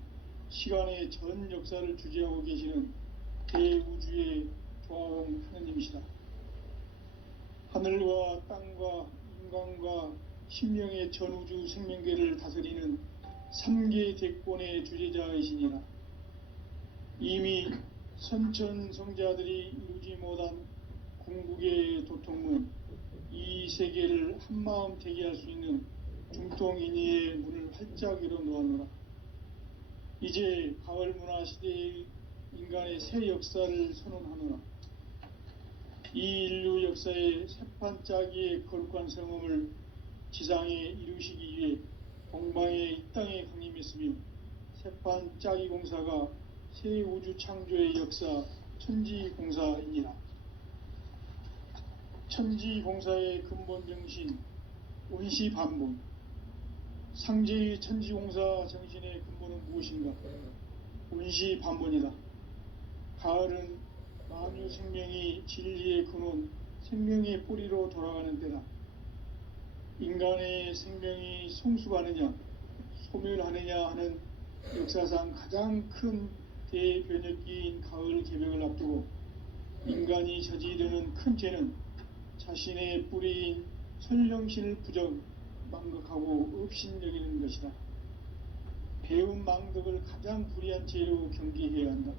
시간의 전 역사를 주재하고 계시는 대우주의 조화원 하느님이시다. 하늘과 땅과 인간과 신명의 전우주 생명계를 다스리는 3계 대권의 주재자이시니라. 이미 선천성자들이 이루지 못한 궁극의 도통문, 이 세계를 한마음 되게 할 수 있는 중통인의의 문을 활짝 열어놓았노라. 이제 가을 문화 시대의 인간의 새 역사를 선언하노라. 이 인류 역사의 새판짜기의 거룩한 성음을 지상에 이루시기 위해 동방의 이 땅에 강림했으며 새판짜기 공사가 새 우주 창조의 역사 천지공사이니라. 천지공사의 근본 정신 온시반본. 상제의 천지공사 정신의 근본은 무엇인가? 온시반본이다. 가을은 만유 생명이 진리의 근원, 생명의 뿌리로 돌아가는 때다. 인간의 생명이 성숙하느냐, 소멸하느냐 하는 역사상 가장 큰 대변혁기인 가을 개벽을 앞두고 인간이 저지르는 큰 죄는 자신의 뿌리인 선령신을 부정, 망극하고 업신여기는 것이다. 배움 망덕을 가장 불의한 죄로 경계해야 한다.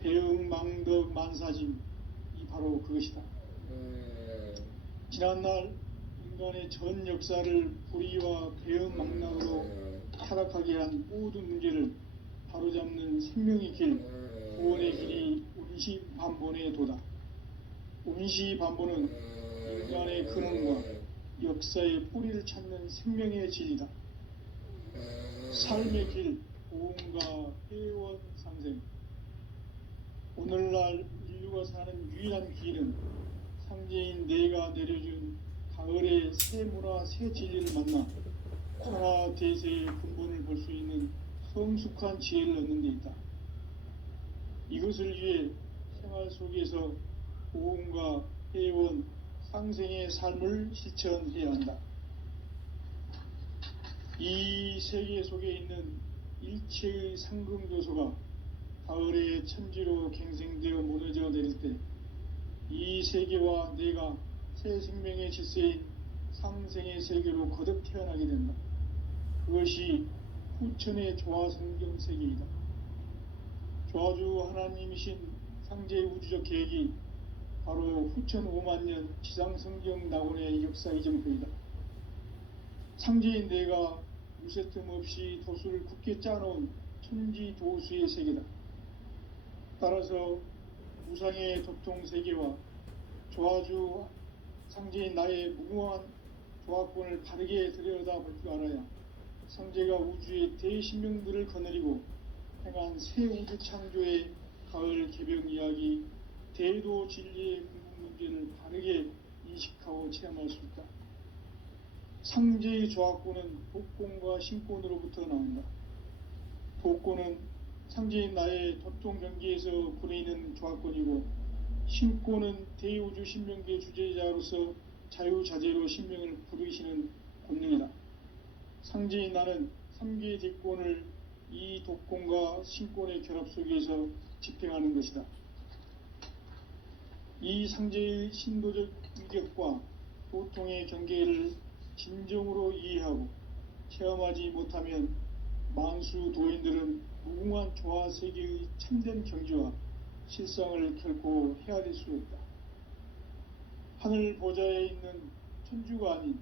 배움 망덕 만사짐, 이 바로 그것이다. 지난날 인간의 전 역사를 불의와 배움 망락으로 타락하게 한 모든 문제를 바로잡는 생명의 길, 구원의 길이 온시반본의 도다. 온시반본은 인간의 근원과 역사의 뿌리를 찾는 생명의 진리다. 삶의 길, 고음과 회원 상생. 오늘날 인류가 사는 유일한 길은 상제인 내가 내려준 가을의 새 문화, 새 진리를 만나 천하 대세의 근본을 볼 수 있는 성숙한 지혜를 얻는 데 있다. 이것을 위해 생활 속에서 고음과 회원, 상생의 삶을 실천해야 한다. 이 세계 속에 있는 일체의 상금교소가 가을의 천지로 갱생되어 무너져 내릴 때 이 세계와 내가 새 생명의 질서인 상생의 세계로 거듭 태어나게 된다. 그것이 후천의 조화성경 세계이다. 조화주 하나님이신 상제의 우주적 계획이 바로 후천 5만년 지상성경 낙원의 역사 이정표이다. 상제인 내가 무쇠틈 없이 도수를 굳게 짜놓은 천지 도수의 세계다. 따라서 무상의 도통 세계와 조화주 상제인 나의 무궁한 조화권을 바르게 들여다볼 줄 알아야 상제가 우주의 대신명들을 거느리고 행한 새 우주 창조의 가을 개벽 이야기, 대도 진리의 궁극 문제를 바르게 인식하고 체험할 수 있다. 상제의 조화권은 독권과 신권으로부터 나온다. 독권은 상제인 나의 도통 경계에서 구해있는 조화권이고, 신권은 대우주 신명계 주제자로서 자유자재로 신명을 부르시는 권능이다. 상제인 나는 3개의 대권을 이 독권과 신권의 결합 속에서 집행하는 것이다. 이 상제의 신도적 위격과 도통의 경계를 진정으로 이해하고 체험하지 못하면 만수 도인들은 무궁한 조화 세계의 참된 경지와 실상을 결코 헤아릴 수 없다. 하늘 보좌에 있는 천주가 아닌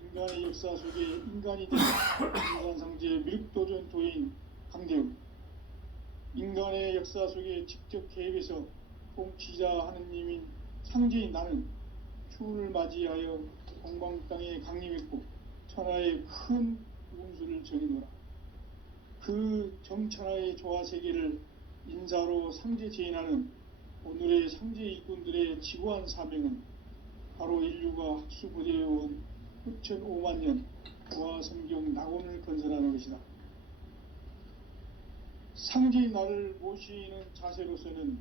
인간의 역사 속에 인간이 된 인간상제 미륵도전 도인 강대우, 인간의 역사 속에 직접 개입해서 통치자 하느님인 상제인 나는 추운을 맞이하여 동방 땅에 강림했고 천하의 큰 운수를 전이노라. 그 정천하의 조화 세계를 인사로 상제 제인하는 오늘의 상제 일꾼들의 지구한 사명은 바로 인류가 학수부대해온 후천 5만년 조화 성경 낙원을 건설하는 것이다. 상제인 나를 모시는 자세로서는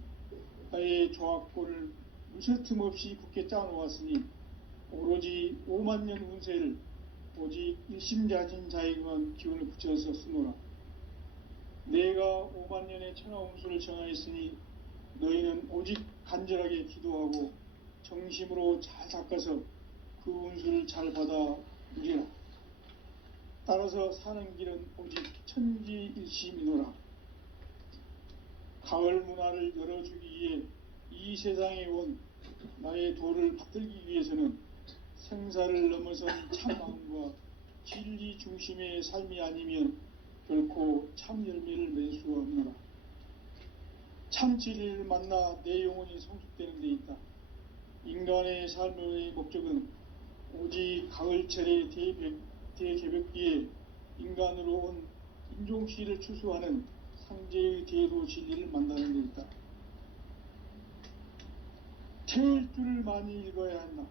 나의 조화권을 무쇠틈 없이 굳게 짜놓았으니 오로지 5만년 운세를 오직 일심자진 자에게만 기운을 붙여서 쓰노라. 내가 5만년의 천하 운수를 정하였으니 너희는 오직 간절하게 기도하고 정심으로 잘 닦아서 그 운수를 잘 받아 누리라. 따라서 사는 길은 오직 천지일심이노라. 가을 문화를 열어주기 위해 이 세상에 온 나의 도를 받들기 위해서는 생사를 넘어선 참마음과 진리 중심의 삶이 아니면 결코 참 열매를 맺을 수가 없노라. 참 진리를 만나 내 영혼이 성숙되는 데 있다. 인간의 삶의 목적은 오직 가을철의 대개벽기에 인간으로 온 인종씨를 추수하는 상제의 대도 진리를 만나는 데 있다. 태일주를 많이 읽어야 한다.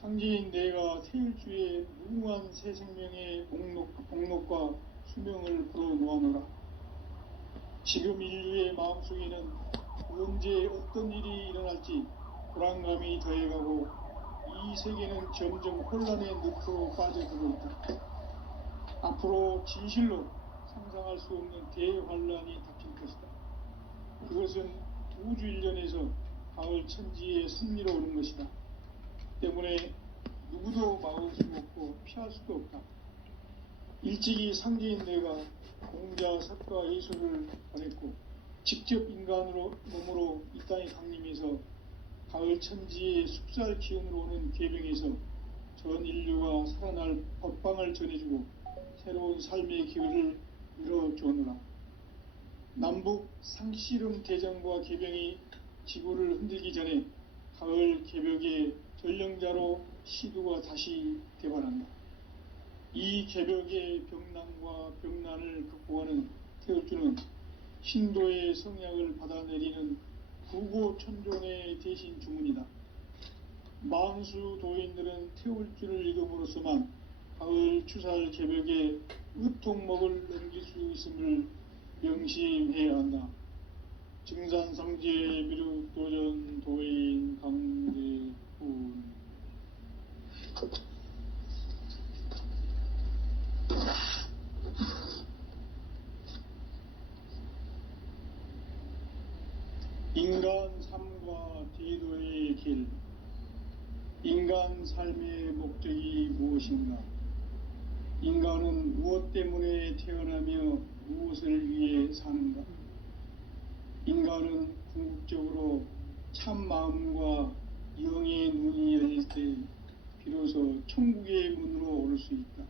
상제인 내가 태일주의 무궁한 새 생명의 목록과 수명을 풀어놓아노라. 지금 인류의 마음속에는 언제 어떤 일이 일어날지 불안감이 더해가고 이 세계는 점점 혼란의 늪으로 빠져들고 있다. 앞으로 진실로 상상할 수 없는 대환란이 닥칠 것이다. 그것은 우주 일련에서 가을 천지의 섭리로 오는 것이다. 때문에 누구도 막을 수 없고 피할 수도 없다. 일찍이 상제인 내가 공자, 석가, 예수를 보냈고 직접 인간으로 몸으로 이 땅에 강림해서 가을 천지의 숲살 기운으로 오는 계병에서 전 인류가 살아날 법방을 전해주고 새로운 삶의 기회를 열어주느라. 남북 상씨름 대전과 계병이 지구를 흔들기 전에 가을 개벽의 전령자로 시두가 다시 개발한다. 이 개벽의 병난과 병난을 극복하는 태울주는 신도의 성약을 받아내리는 구고천존의 대신 주문이다. 만수 도인들은 태울줄을 읽음으로써만 가을 추살 개벽에 으통목을 넘길 수 있음을 명심해야 한다. 증산상제 미륵도전 도인 강대훈. 인간 삶과 대도의 길. 인간 삶의 목적이 무엇인가? 인간은 무엇 때문에 태어나며 무엇을 위해 사는가? 인간은 궁극적으로 참 마음과 영의 눈이 열릴 때 비로소 천국의 문으로 오를 수 있다.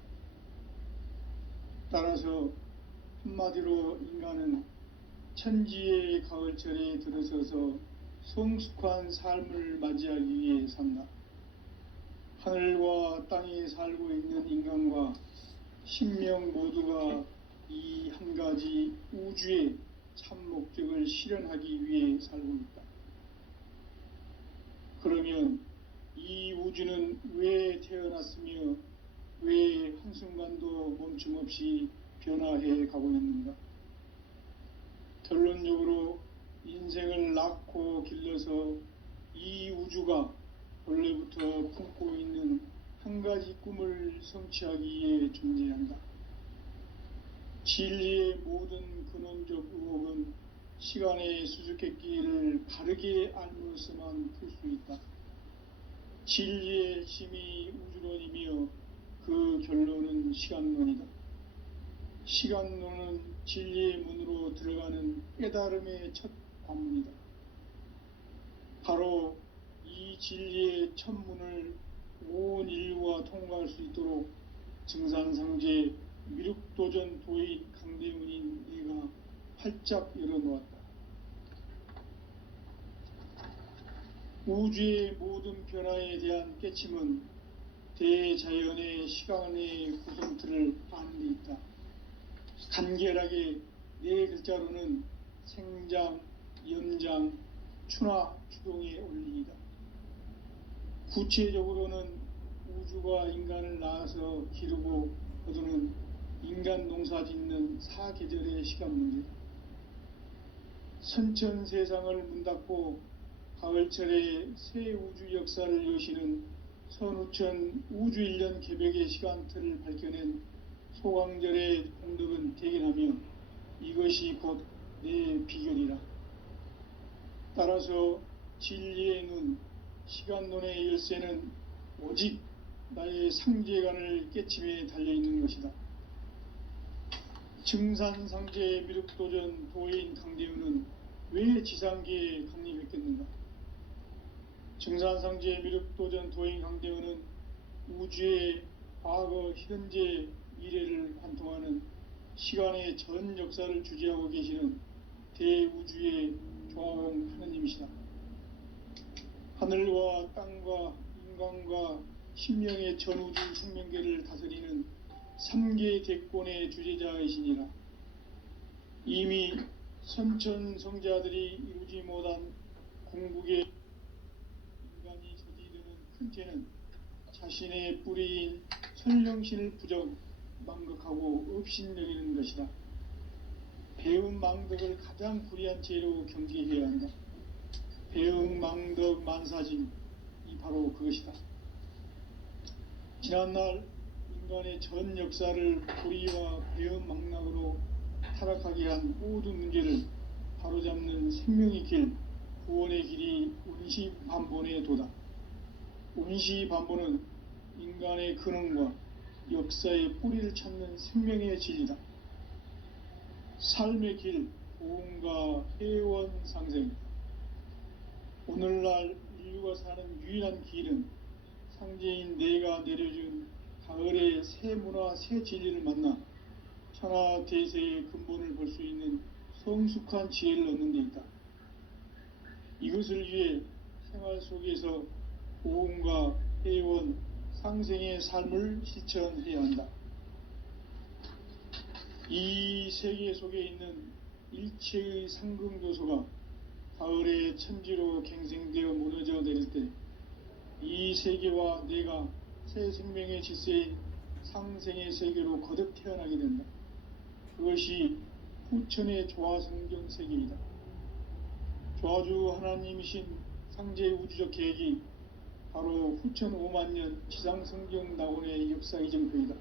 따라서 한마디로 인간은 천지의 가을철에 들어서서 성숙한 삶을 맞이하기 위해 산다. 하늘과 땅에 살고 있는 인간과 신명 모두가 이 한 가지 우주의 참 목적을 실현하기 위해 살고 있다. 그러면 이 우주는 왜 태어났으며 왜 한순간도 멈춤없이 변화해 가고 있는가? 결론적으로 인생을 낳고 길러서 이 우주가 원래부터 품고 있는 한 가지 꿈을 성취하기 위해 존재한다. 진리의 모든 근원적 의혹은 시간의 수수께끼를 바르게 알므로서만 풀 수 있다. 진리의 핵심이 우주론이며 그 결론은 시간론이다. 시간론은 진리의 문으로 들어가는 깨달음의 첫 관문이다. 바로 이 진리의 첫 문을 온 인류가 통과할 수 있도록 증산상제 미륵도전 도인 강대훈인 내가 활짝 열어놓았다. 우주의 모든 변화에 대한 깨침은 대자연의 시간의 구성틀을 아는 데 있다. 간결하게 네 글자로는 생장, 연장, 추나 추동의 원리이다. 구체적으로는 우주가 인간을 낳아서 기르고 거두는 인간 농사 짓는 사계절의 시간 문제다. 선천 세상을 문 닫고 가을철에 새 우주 역사를 여시는 선우천 우주 1년 개벽의 시간틀을 밝혀낸 소강절의 공덕은 대견하며 이것이 곧 내 비결이라. 따라서 진리의 눈, 시간론의 열쇠는 오직 나의 상제관을 깨침에 달려있는 것이다. 증산상제 미륵도전 도인 강대훈은 왜 지상계에 강림했겠는가? 증산상제 미륵도전 도인 강대훈은 우주의 과거, 현재, 미래를 관통하는 시간의 전 역사를 주재하고 계시는 대우주의 조화원 하느님이시다. 하늘과 땅과 인간과 신명의 전우주 생명계를 다스리는 3계 대권의 주재자이시니라. 이미 선천성자들이 이루지 못한 궁극의 인간이 저지르는 큰 죄는 자신의 뿌리인 천령신을 부정 망극하고 업신여기는 것이다. 배움 망덕을 가장 불의한 죄로 경계해야 한다. 배움 망덕 만사진, 이 바로 그것이다. 지난날 인간의 전 역사를 불의와 배움 망락으로 타락하게 한 모든 문제를 바로잡는 생명의 길, 구원의 길이 운시반본의 도다. 운시반본은 인간의 근원과 역사의 뿌리를 찾는 생명의 진리다. 삶의 길, 보험과 회원 상생. 오늘날 인류가 사는 유일한 길은 상제인 내가 내려준 가을의 새 문화, 새 진리를 만나 천하 대세의 근본을 볼 수 있는 성숙한 지혜를 얻는 데 있다. 이것을 위해 생활 속에서 보험과 회원, 상생의 삶을 실천해야 한다. 이 세계 속에 있는 일체의 상승조소가 가을의 천지로 갱생되어 무너져 내릴 때 이 세계와 내가 새 생명의 질서인 상생의 세계로 거듭 태어나게 된다. 그것이 후천의 조화성경 세계이다. 조화주 하나님이신 상제의 우주적 계획이 바로 후천 5만 년 지상성경 낙원의 역사 이정표이다.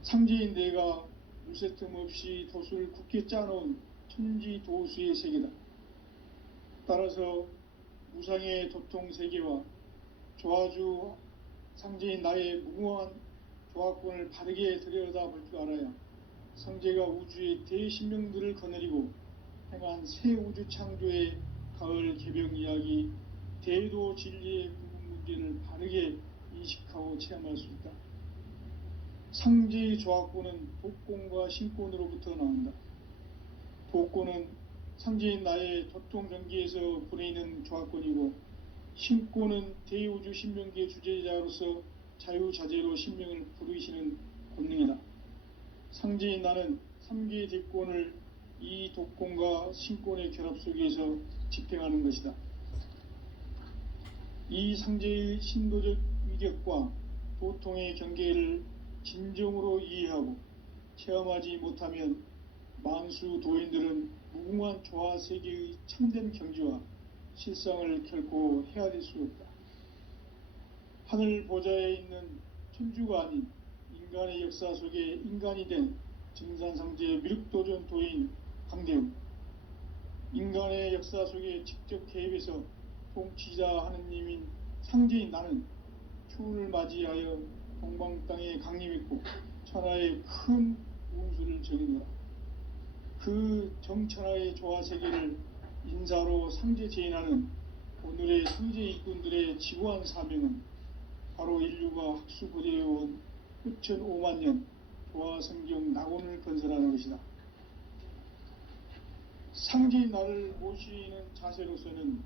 상제인 내가 무쇠틈 없이 도수를 굳게 짜놓은 천지 도수의 세계다. 따라서 무상의 도통 세계와 조화주 상제인 나의 무궁한 조화권을 바르게 들여다볼 줄 알아야 상제가 우주의 대신명들을 거느리고 행한 새 우주 창조의 가을 개병 이야기 대도 진리의 문제를 바르게 인식하고 체험할 수 있다. 상제의 조화권은 독권과 신권으로부터 나온다. 독권은 상제인 나의 도통 경계에서 보내는 조화권이고, 신권은 대우주 신명기의 주제자로서 자유자재로 신명을 부르시는 권능이다. 상제인 나는 3개의 대권을 이 독권과 신권의 결합 속에서 집행하는 것이다. 이 상제의 신도적 위격과 도통의 경계를 진정으로 이해하고 체험하지 못하면 만수 도인들은 무궁한 조화 세계의 참된 경지와 실상을 결코 헤아릴 수 없다. 하늘 보좌에 있는 천주가 아닌 인간의 역사 속에 인간이 된 증산상제의 미륵도전 도인 강대우, 인간의 역사 속에 직접 개입해서 통치자 하느님인 상제인 나는 추운을 맞이하여 동방 땅에 강림했고 천하의 큰 운수를 정해노라. 그 정천하의 조화세계를 인사로 상제 제인하는 오늘의 상제 일꾼들의 지구한 사명은 바로 인류가 학수고대해온 후천 5만 년 조화성경 낙원을 건설하는 것이다. 상제인 나를 모시는 자세로서는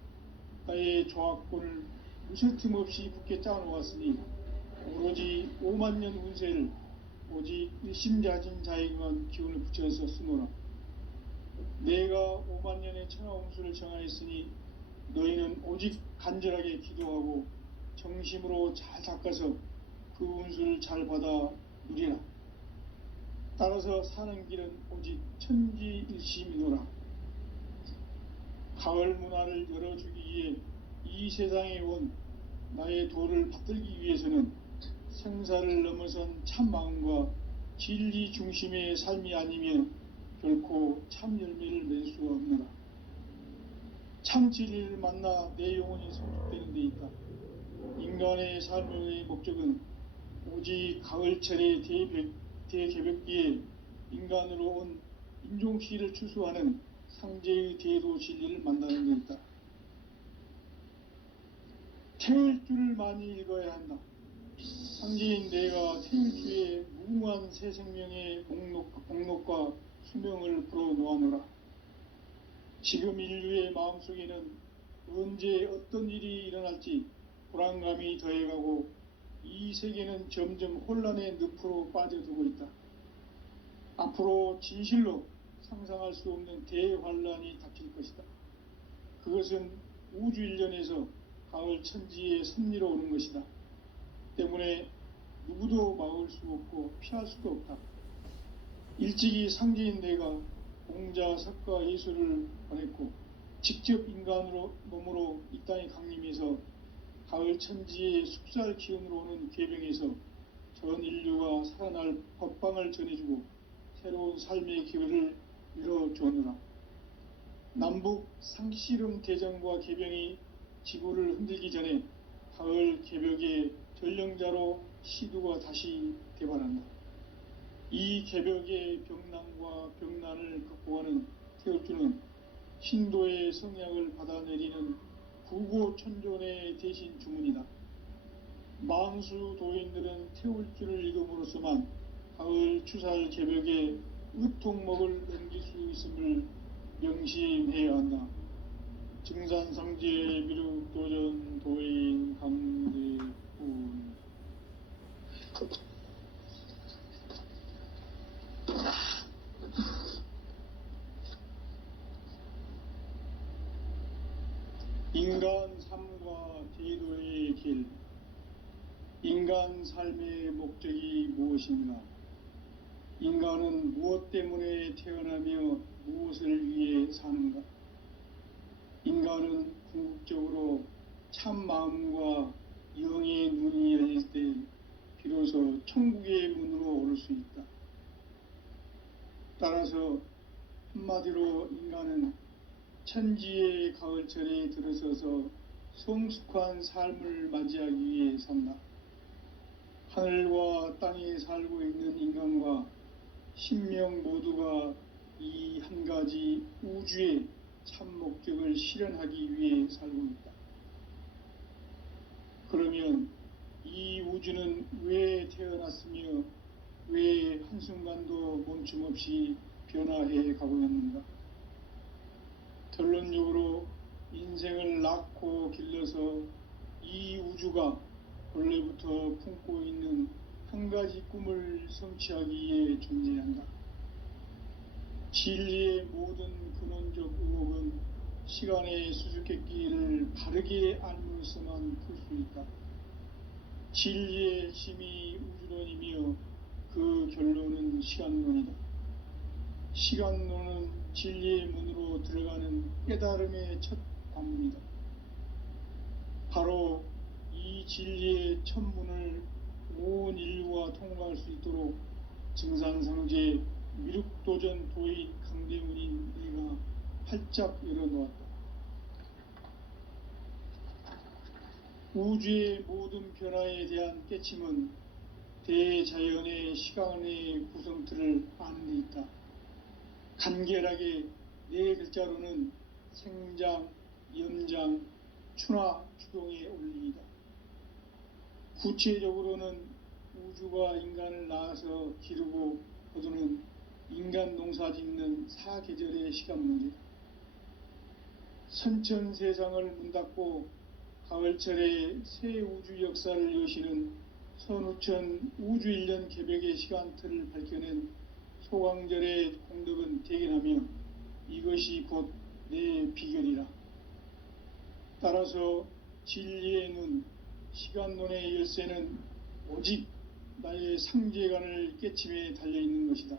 나의 조화권을 무쇠틈 없이 굳게 짜놓았으니 오로지 5만 년 운세를 오직 일심자진 자에게만 기운을 붙여서 쓰노라. 내가 5만 년의 천하 운수를 정하였으니 너희는 오직 간절하게 기도하고 정심으로 잘 닦아서 그 운수를 잘 받아 누리라. 따라서 사는 길은 오직 천지일심이노라. 가을 문화를 열어주기 위해 이 세상에 온 나의 도를 받들기 위해서는 생사를 넘어선 참 마음과 진리 중심의 삶이 아니면 결코 참 열매를 맺을 수가 없노라. 참 진리를 만나 내 영혼이 성숙되는 데 있다. 인간의 삶의 목적은 오직 가을철의 대개벽기에 인간으로 온 인종시를 추수하는 상제의 대도 진리를 만나는 데 있다. 태울 줄을 많이 읽어야 한다. 상제인 내가 태울 주의 무궁한 새 생명의 목록과 수명을 불어놓아노라. 지금 인류의 마음속에는 언제 어떤 일이 일어날지 불안감이 더해가고 이 세계는 점점 혼란의 늪으로 빠져들고 있다. 앞으로 진실로 상상할 수 없는 대환란이 닥칠 것이다. 그것은 우주 일련에서 가을 천지의 섭리로 오는 것이다. 때문에 누구도 막을 수 없고 피할 수도 없다. 일찍이 상제인 내가 공자, 석가, 예수를 보냈고 직접 인간으로 몸으로 이 땅에 강림해서 가을 천지의 숲살 기운으로 오는 계병에서 전 인류가 살아날 법방을 전해주고 새로운 삶의 기회를 이뤄주느라. 남북 상씨름 대전과 계병이 지구를 흔들기 전에 가을 개벽의 전령자로 시두가 다시 개발한다. 이 개벽의 병난과 병난을 극복하는 태울주는 신도의 성향을 받아내리는 구고천존의 대신 주문이다. 만수 도인들은 태울주를 읽음으로써만 가을 추살 개벽의 의통목을 넘길 수 있음을 명심해야 한다. 증산상제 미륵도전 도인 강대훈. 인간 풍성한 삶과 제도의 길, 인간 삶의 목적이 무엇인가? 인간은 무엇 때문에 태어나며 무엇을 위해 사는가? 인간은 궁극적으로 참 마음과 영의 눈이 열릴 때 비로소 천국의 문으로 오를 수 있다. 따라서 한마디로 인간은 천지의 가을철에 들어서서 성숙한 삶을 맞이하기 위해 산다. 하늘과 땅에 살고 있는 인간과 신명 모두가 이 한 가지 우주의 참 목적을 실현하기 위해 살고 있다. 그러면 이 우주는 왜 태어났으며 왜 한순간도 멈춤 없이 변화해 가고 있는가? 결론적으로 인생을 낳고 길러서 이 우주가 원래부터 품고 있는 한 가지 꿈을 성취하기 위해 존재한다. 진리의 모든 근원적 의혹은 시간의 수수께끼를 바르게 알므로서만 풀 수 있다. 진리의 핵심이 우주론이며 그 결론은 시간론이다. 시간론은 진리의 문으로 들어가는 깨달음의 첫 관문이다. 바로 이 진리의 첫 문을 온 인류가 통과할 수 있도록 증산상제 미륵도전 도인 강대문인 내가 활짝 열어놓았다. 우주의 모든 변화에 대한 깨침은 대자연의 시간의 구성틀을 아는 데 있다. 간결하게 네 글자로는 생장, 염장, 추나 추동의 원리이다. 구체적으로는 우주가 인간을 낳아서 기르고 거두는 인간 농사 짓는 사계절의 시간 문제다. 선천 세상을 문 닫고 가을철에 새 우주 역사를 여시는 선우천 우주 1년 개벽의 시간틀을 밝혀낸 소강절의 공덕은 대견하며 이것이 곧 내 비결이라. 따라서 진리의 눈, 시간론의 열쇠는 오직 나의 상제관을 깨침에 달려있는 것이다.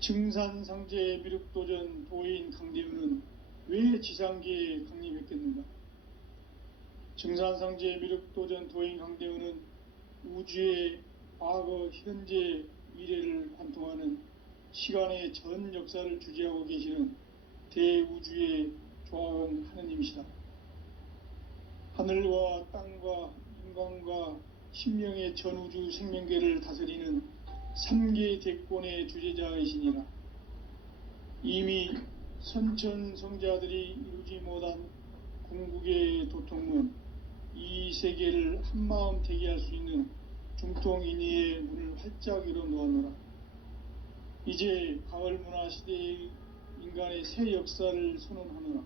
증산상제 미륵도전 도인 강대우는 왜 지상계에 강림했겠는가? 증산상제 미륵도전 도인 강대우는 우주의 과거, 현재, 미래를 관통하는 시간의 전 역사를 주재하고 계시는 대우주의 조화원 하느님이시다. 하늘과 땅과 인간과 신명의 전우주 생명계를 다스리는 3계 대권의 주재자이시니라. 이미 선천성자들이 이루지 못한 궁극의 도통은 이 세계를 한마음 되게 할 수 있는 중통인의의 문을 활짝 열어놓았노라. 이제 가을문화 시대의 인간의 새 역사를 선언하노라.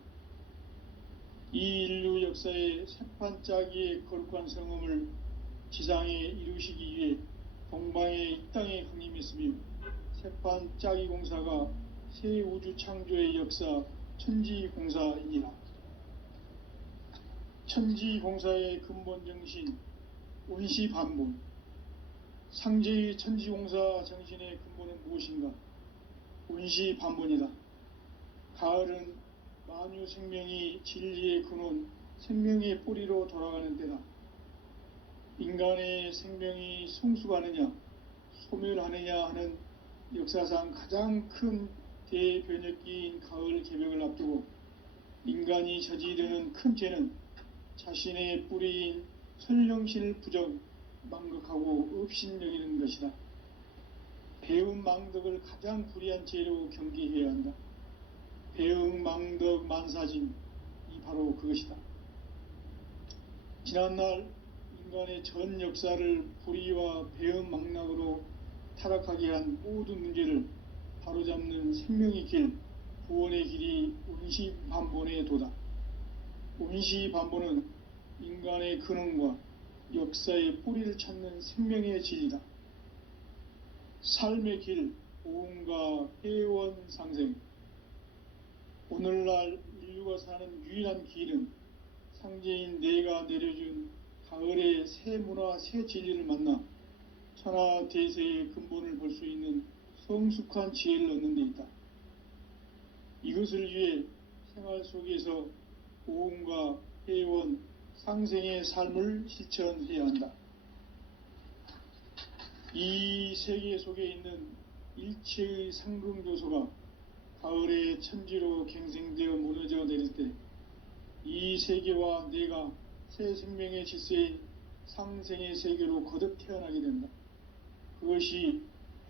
이 인류 역사의 새판짜기의 거룩한 성음을 지상에 이루시기 위해 동방의 이 땅에 강림했으며 새판짜기 공사가 새 우주 창조의 역사 천지공사이니라. 천지공사의 근본 정신 온시반본, 상제의 천지공사 정신의 근본은 무엇인가? 온시반본이다. 가을은 만유 생명이 진리의 근원, 생명의 뿌리로 돌아가는 때다. 인간의 생명이 성숙하느냐, 소멸하느냐 하는 역사상 가장 큰 대변혁기인 가을 개벽을 앞두고 인간이 저지르는 큰 죄는 자신의 뿌리인 선령신을 부정, 망극하고 업신여기는 것이다. 배움 망덕을 가장 불의한 죄로 경계해야 한다. 배움 망덕 만사진, 이 바로 그것이다. 지난날 인간의 전 역사를 불의와 배움 망락으로 타락하게 한 모든 문제를 바로잡는 생명의 길, 구원의 길이 온시반본의 도다. 온시반본은 인간의 근원과 역사의 뿌리를 찾는 생명의 진리다. 삶의 길, 보험과 회원 상생. 오늘날 인류가 사는 유일한 길은 상제인 내가 내려준 가을의 새 문화, 새 진리를 만나 천하 대세의 근본을 볼 수 있는 성숙한 지혜를 얻는 데 있다. 이것을 위해 생활 속에서 고음과 회원, 상생의 삶을 실천해야 한다. 이 세계 속에 있는 일체의 상승조소가 가을의 천지로 갱생되어 무너져 내릴 때 이 세계와 내가 새 생명의 질서의 상생의 세계로 거듭 태어나게 된다. 그것이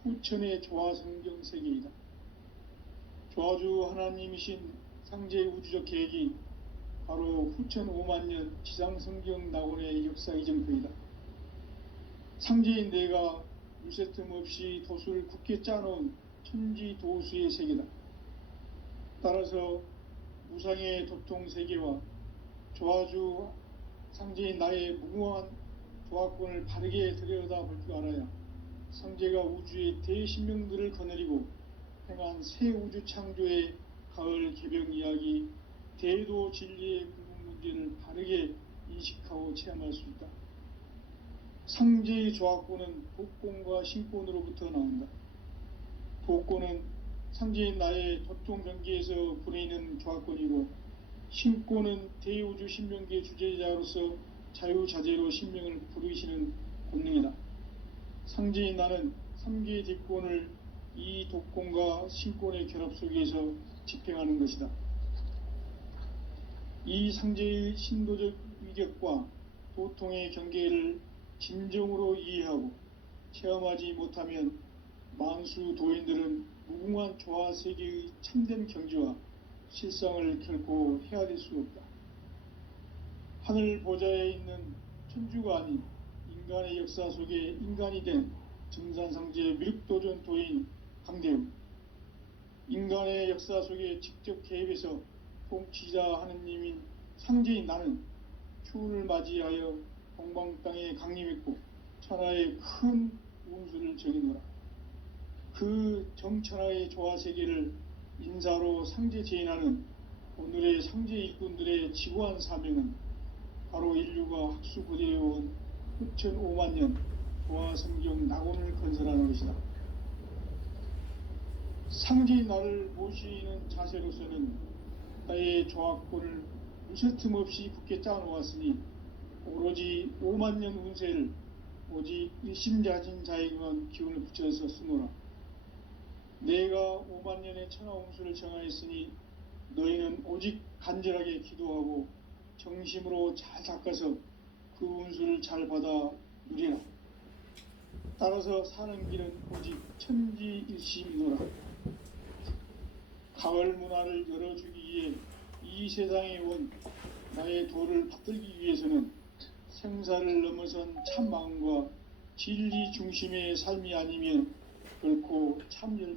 후천의 조화성경 세계이다. 조화주 하나님이신 상제의 우주적 계획이 바로 후천 5만 년 지상성경 낙원의 역사 이정표이다. 상제인 내가 물새틈 없이 도수를 굳게 짜놓은 천지 도수의 세계다. 따라서 무상의 도통 세계와 조화주 상제인 나의 무궁한 조화권을 바르게 들여다볼 줄 알아야 상제가 우주의 대신명들을 거느리고 행한 새 우주 창조의 가을 개병 이야기, 대도 진리의 구분 문제를 바르게 인식하고 체험할 수 있다. 상제의 조화권은 복권과 신권으로부터 나온다. 복권은 상제인 나의 도통 경계에서 보내는 조화권이고, 신권은 대우주 신명기의 주제자로서 자유자재로 신명을 부르시는 권능이다. 상제인 나는 3개의 뒷권을 이 독권과 신권의 결합 속에서 집행하는 것이다. 이 상제의 신도적 위격과 도통의 경계를 진정으로 이해하고 체험하지 못하면 만수 도인들은 무궁한 조화세계의 참된 경지와 실상을 결코 헤아릴 수 없다. 하늘 보좌에 있는 천주가 아닌 인간의 역사 속에 인간이 된 증산상제 미륵도전 도인 강대우, 인간의 역사 속에 직접 개입해서 통치자 하느님인 상제인 나는 추운을 맞이하여 동방 땅에 강림했고 천하의 큰 운수를 정해노라. 그 정천하의 조화세계를 인사로 상제 제인하는 오늘의 상제 일꾼들의 지구한 사명은 바로 인류가 학수고대해온 후천 5만 년 조화성경 낙원을 건설하는 것이다. 상제인 나를 모시는 자세로서는 나의 조화권을 무쇠틈 없이 굳게 짜놓았으니 오로지 5만 년 운세를 오직 일심자진 자에게만 기운을 붙여서 쓰노라. 내가 5만 년의 천하 운수를 정하였으니 너희는 오직 간절하게 기도하고 정심으로 잘 닦아서 그 운수를 잘 받아 누리라. 따라서 사는 길은 오직 천지일심이노라. 가을 문화를 열어주기 위해 이 세상에 온 나의 도를 받들기 위해서는 생사를 넘어선 참 마음과 진리 중심의 삶이 아니면 결코 참 열매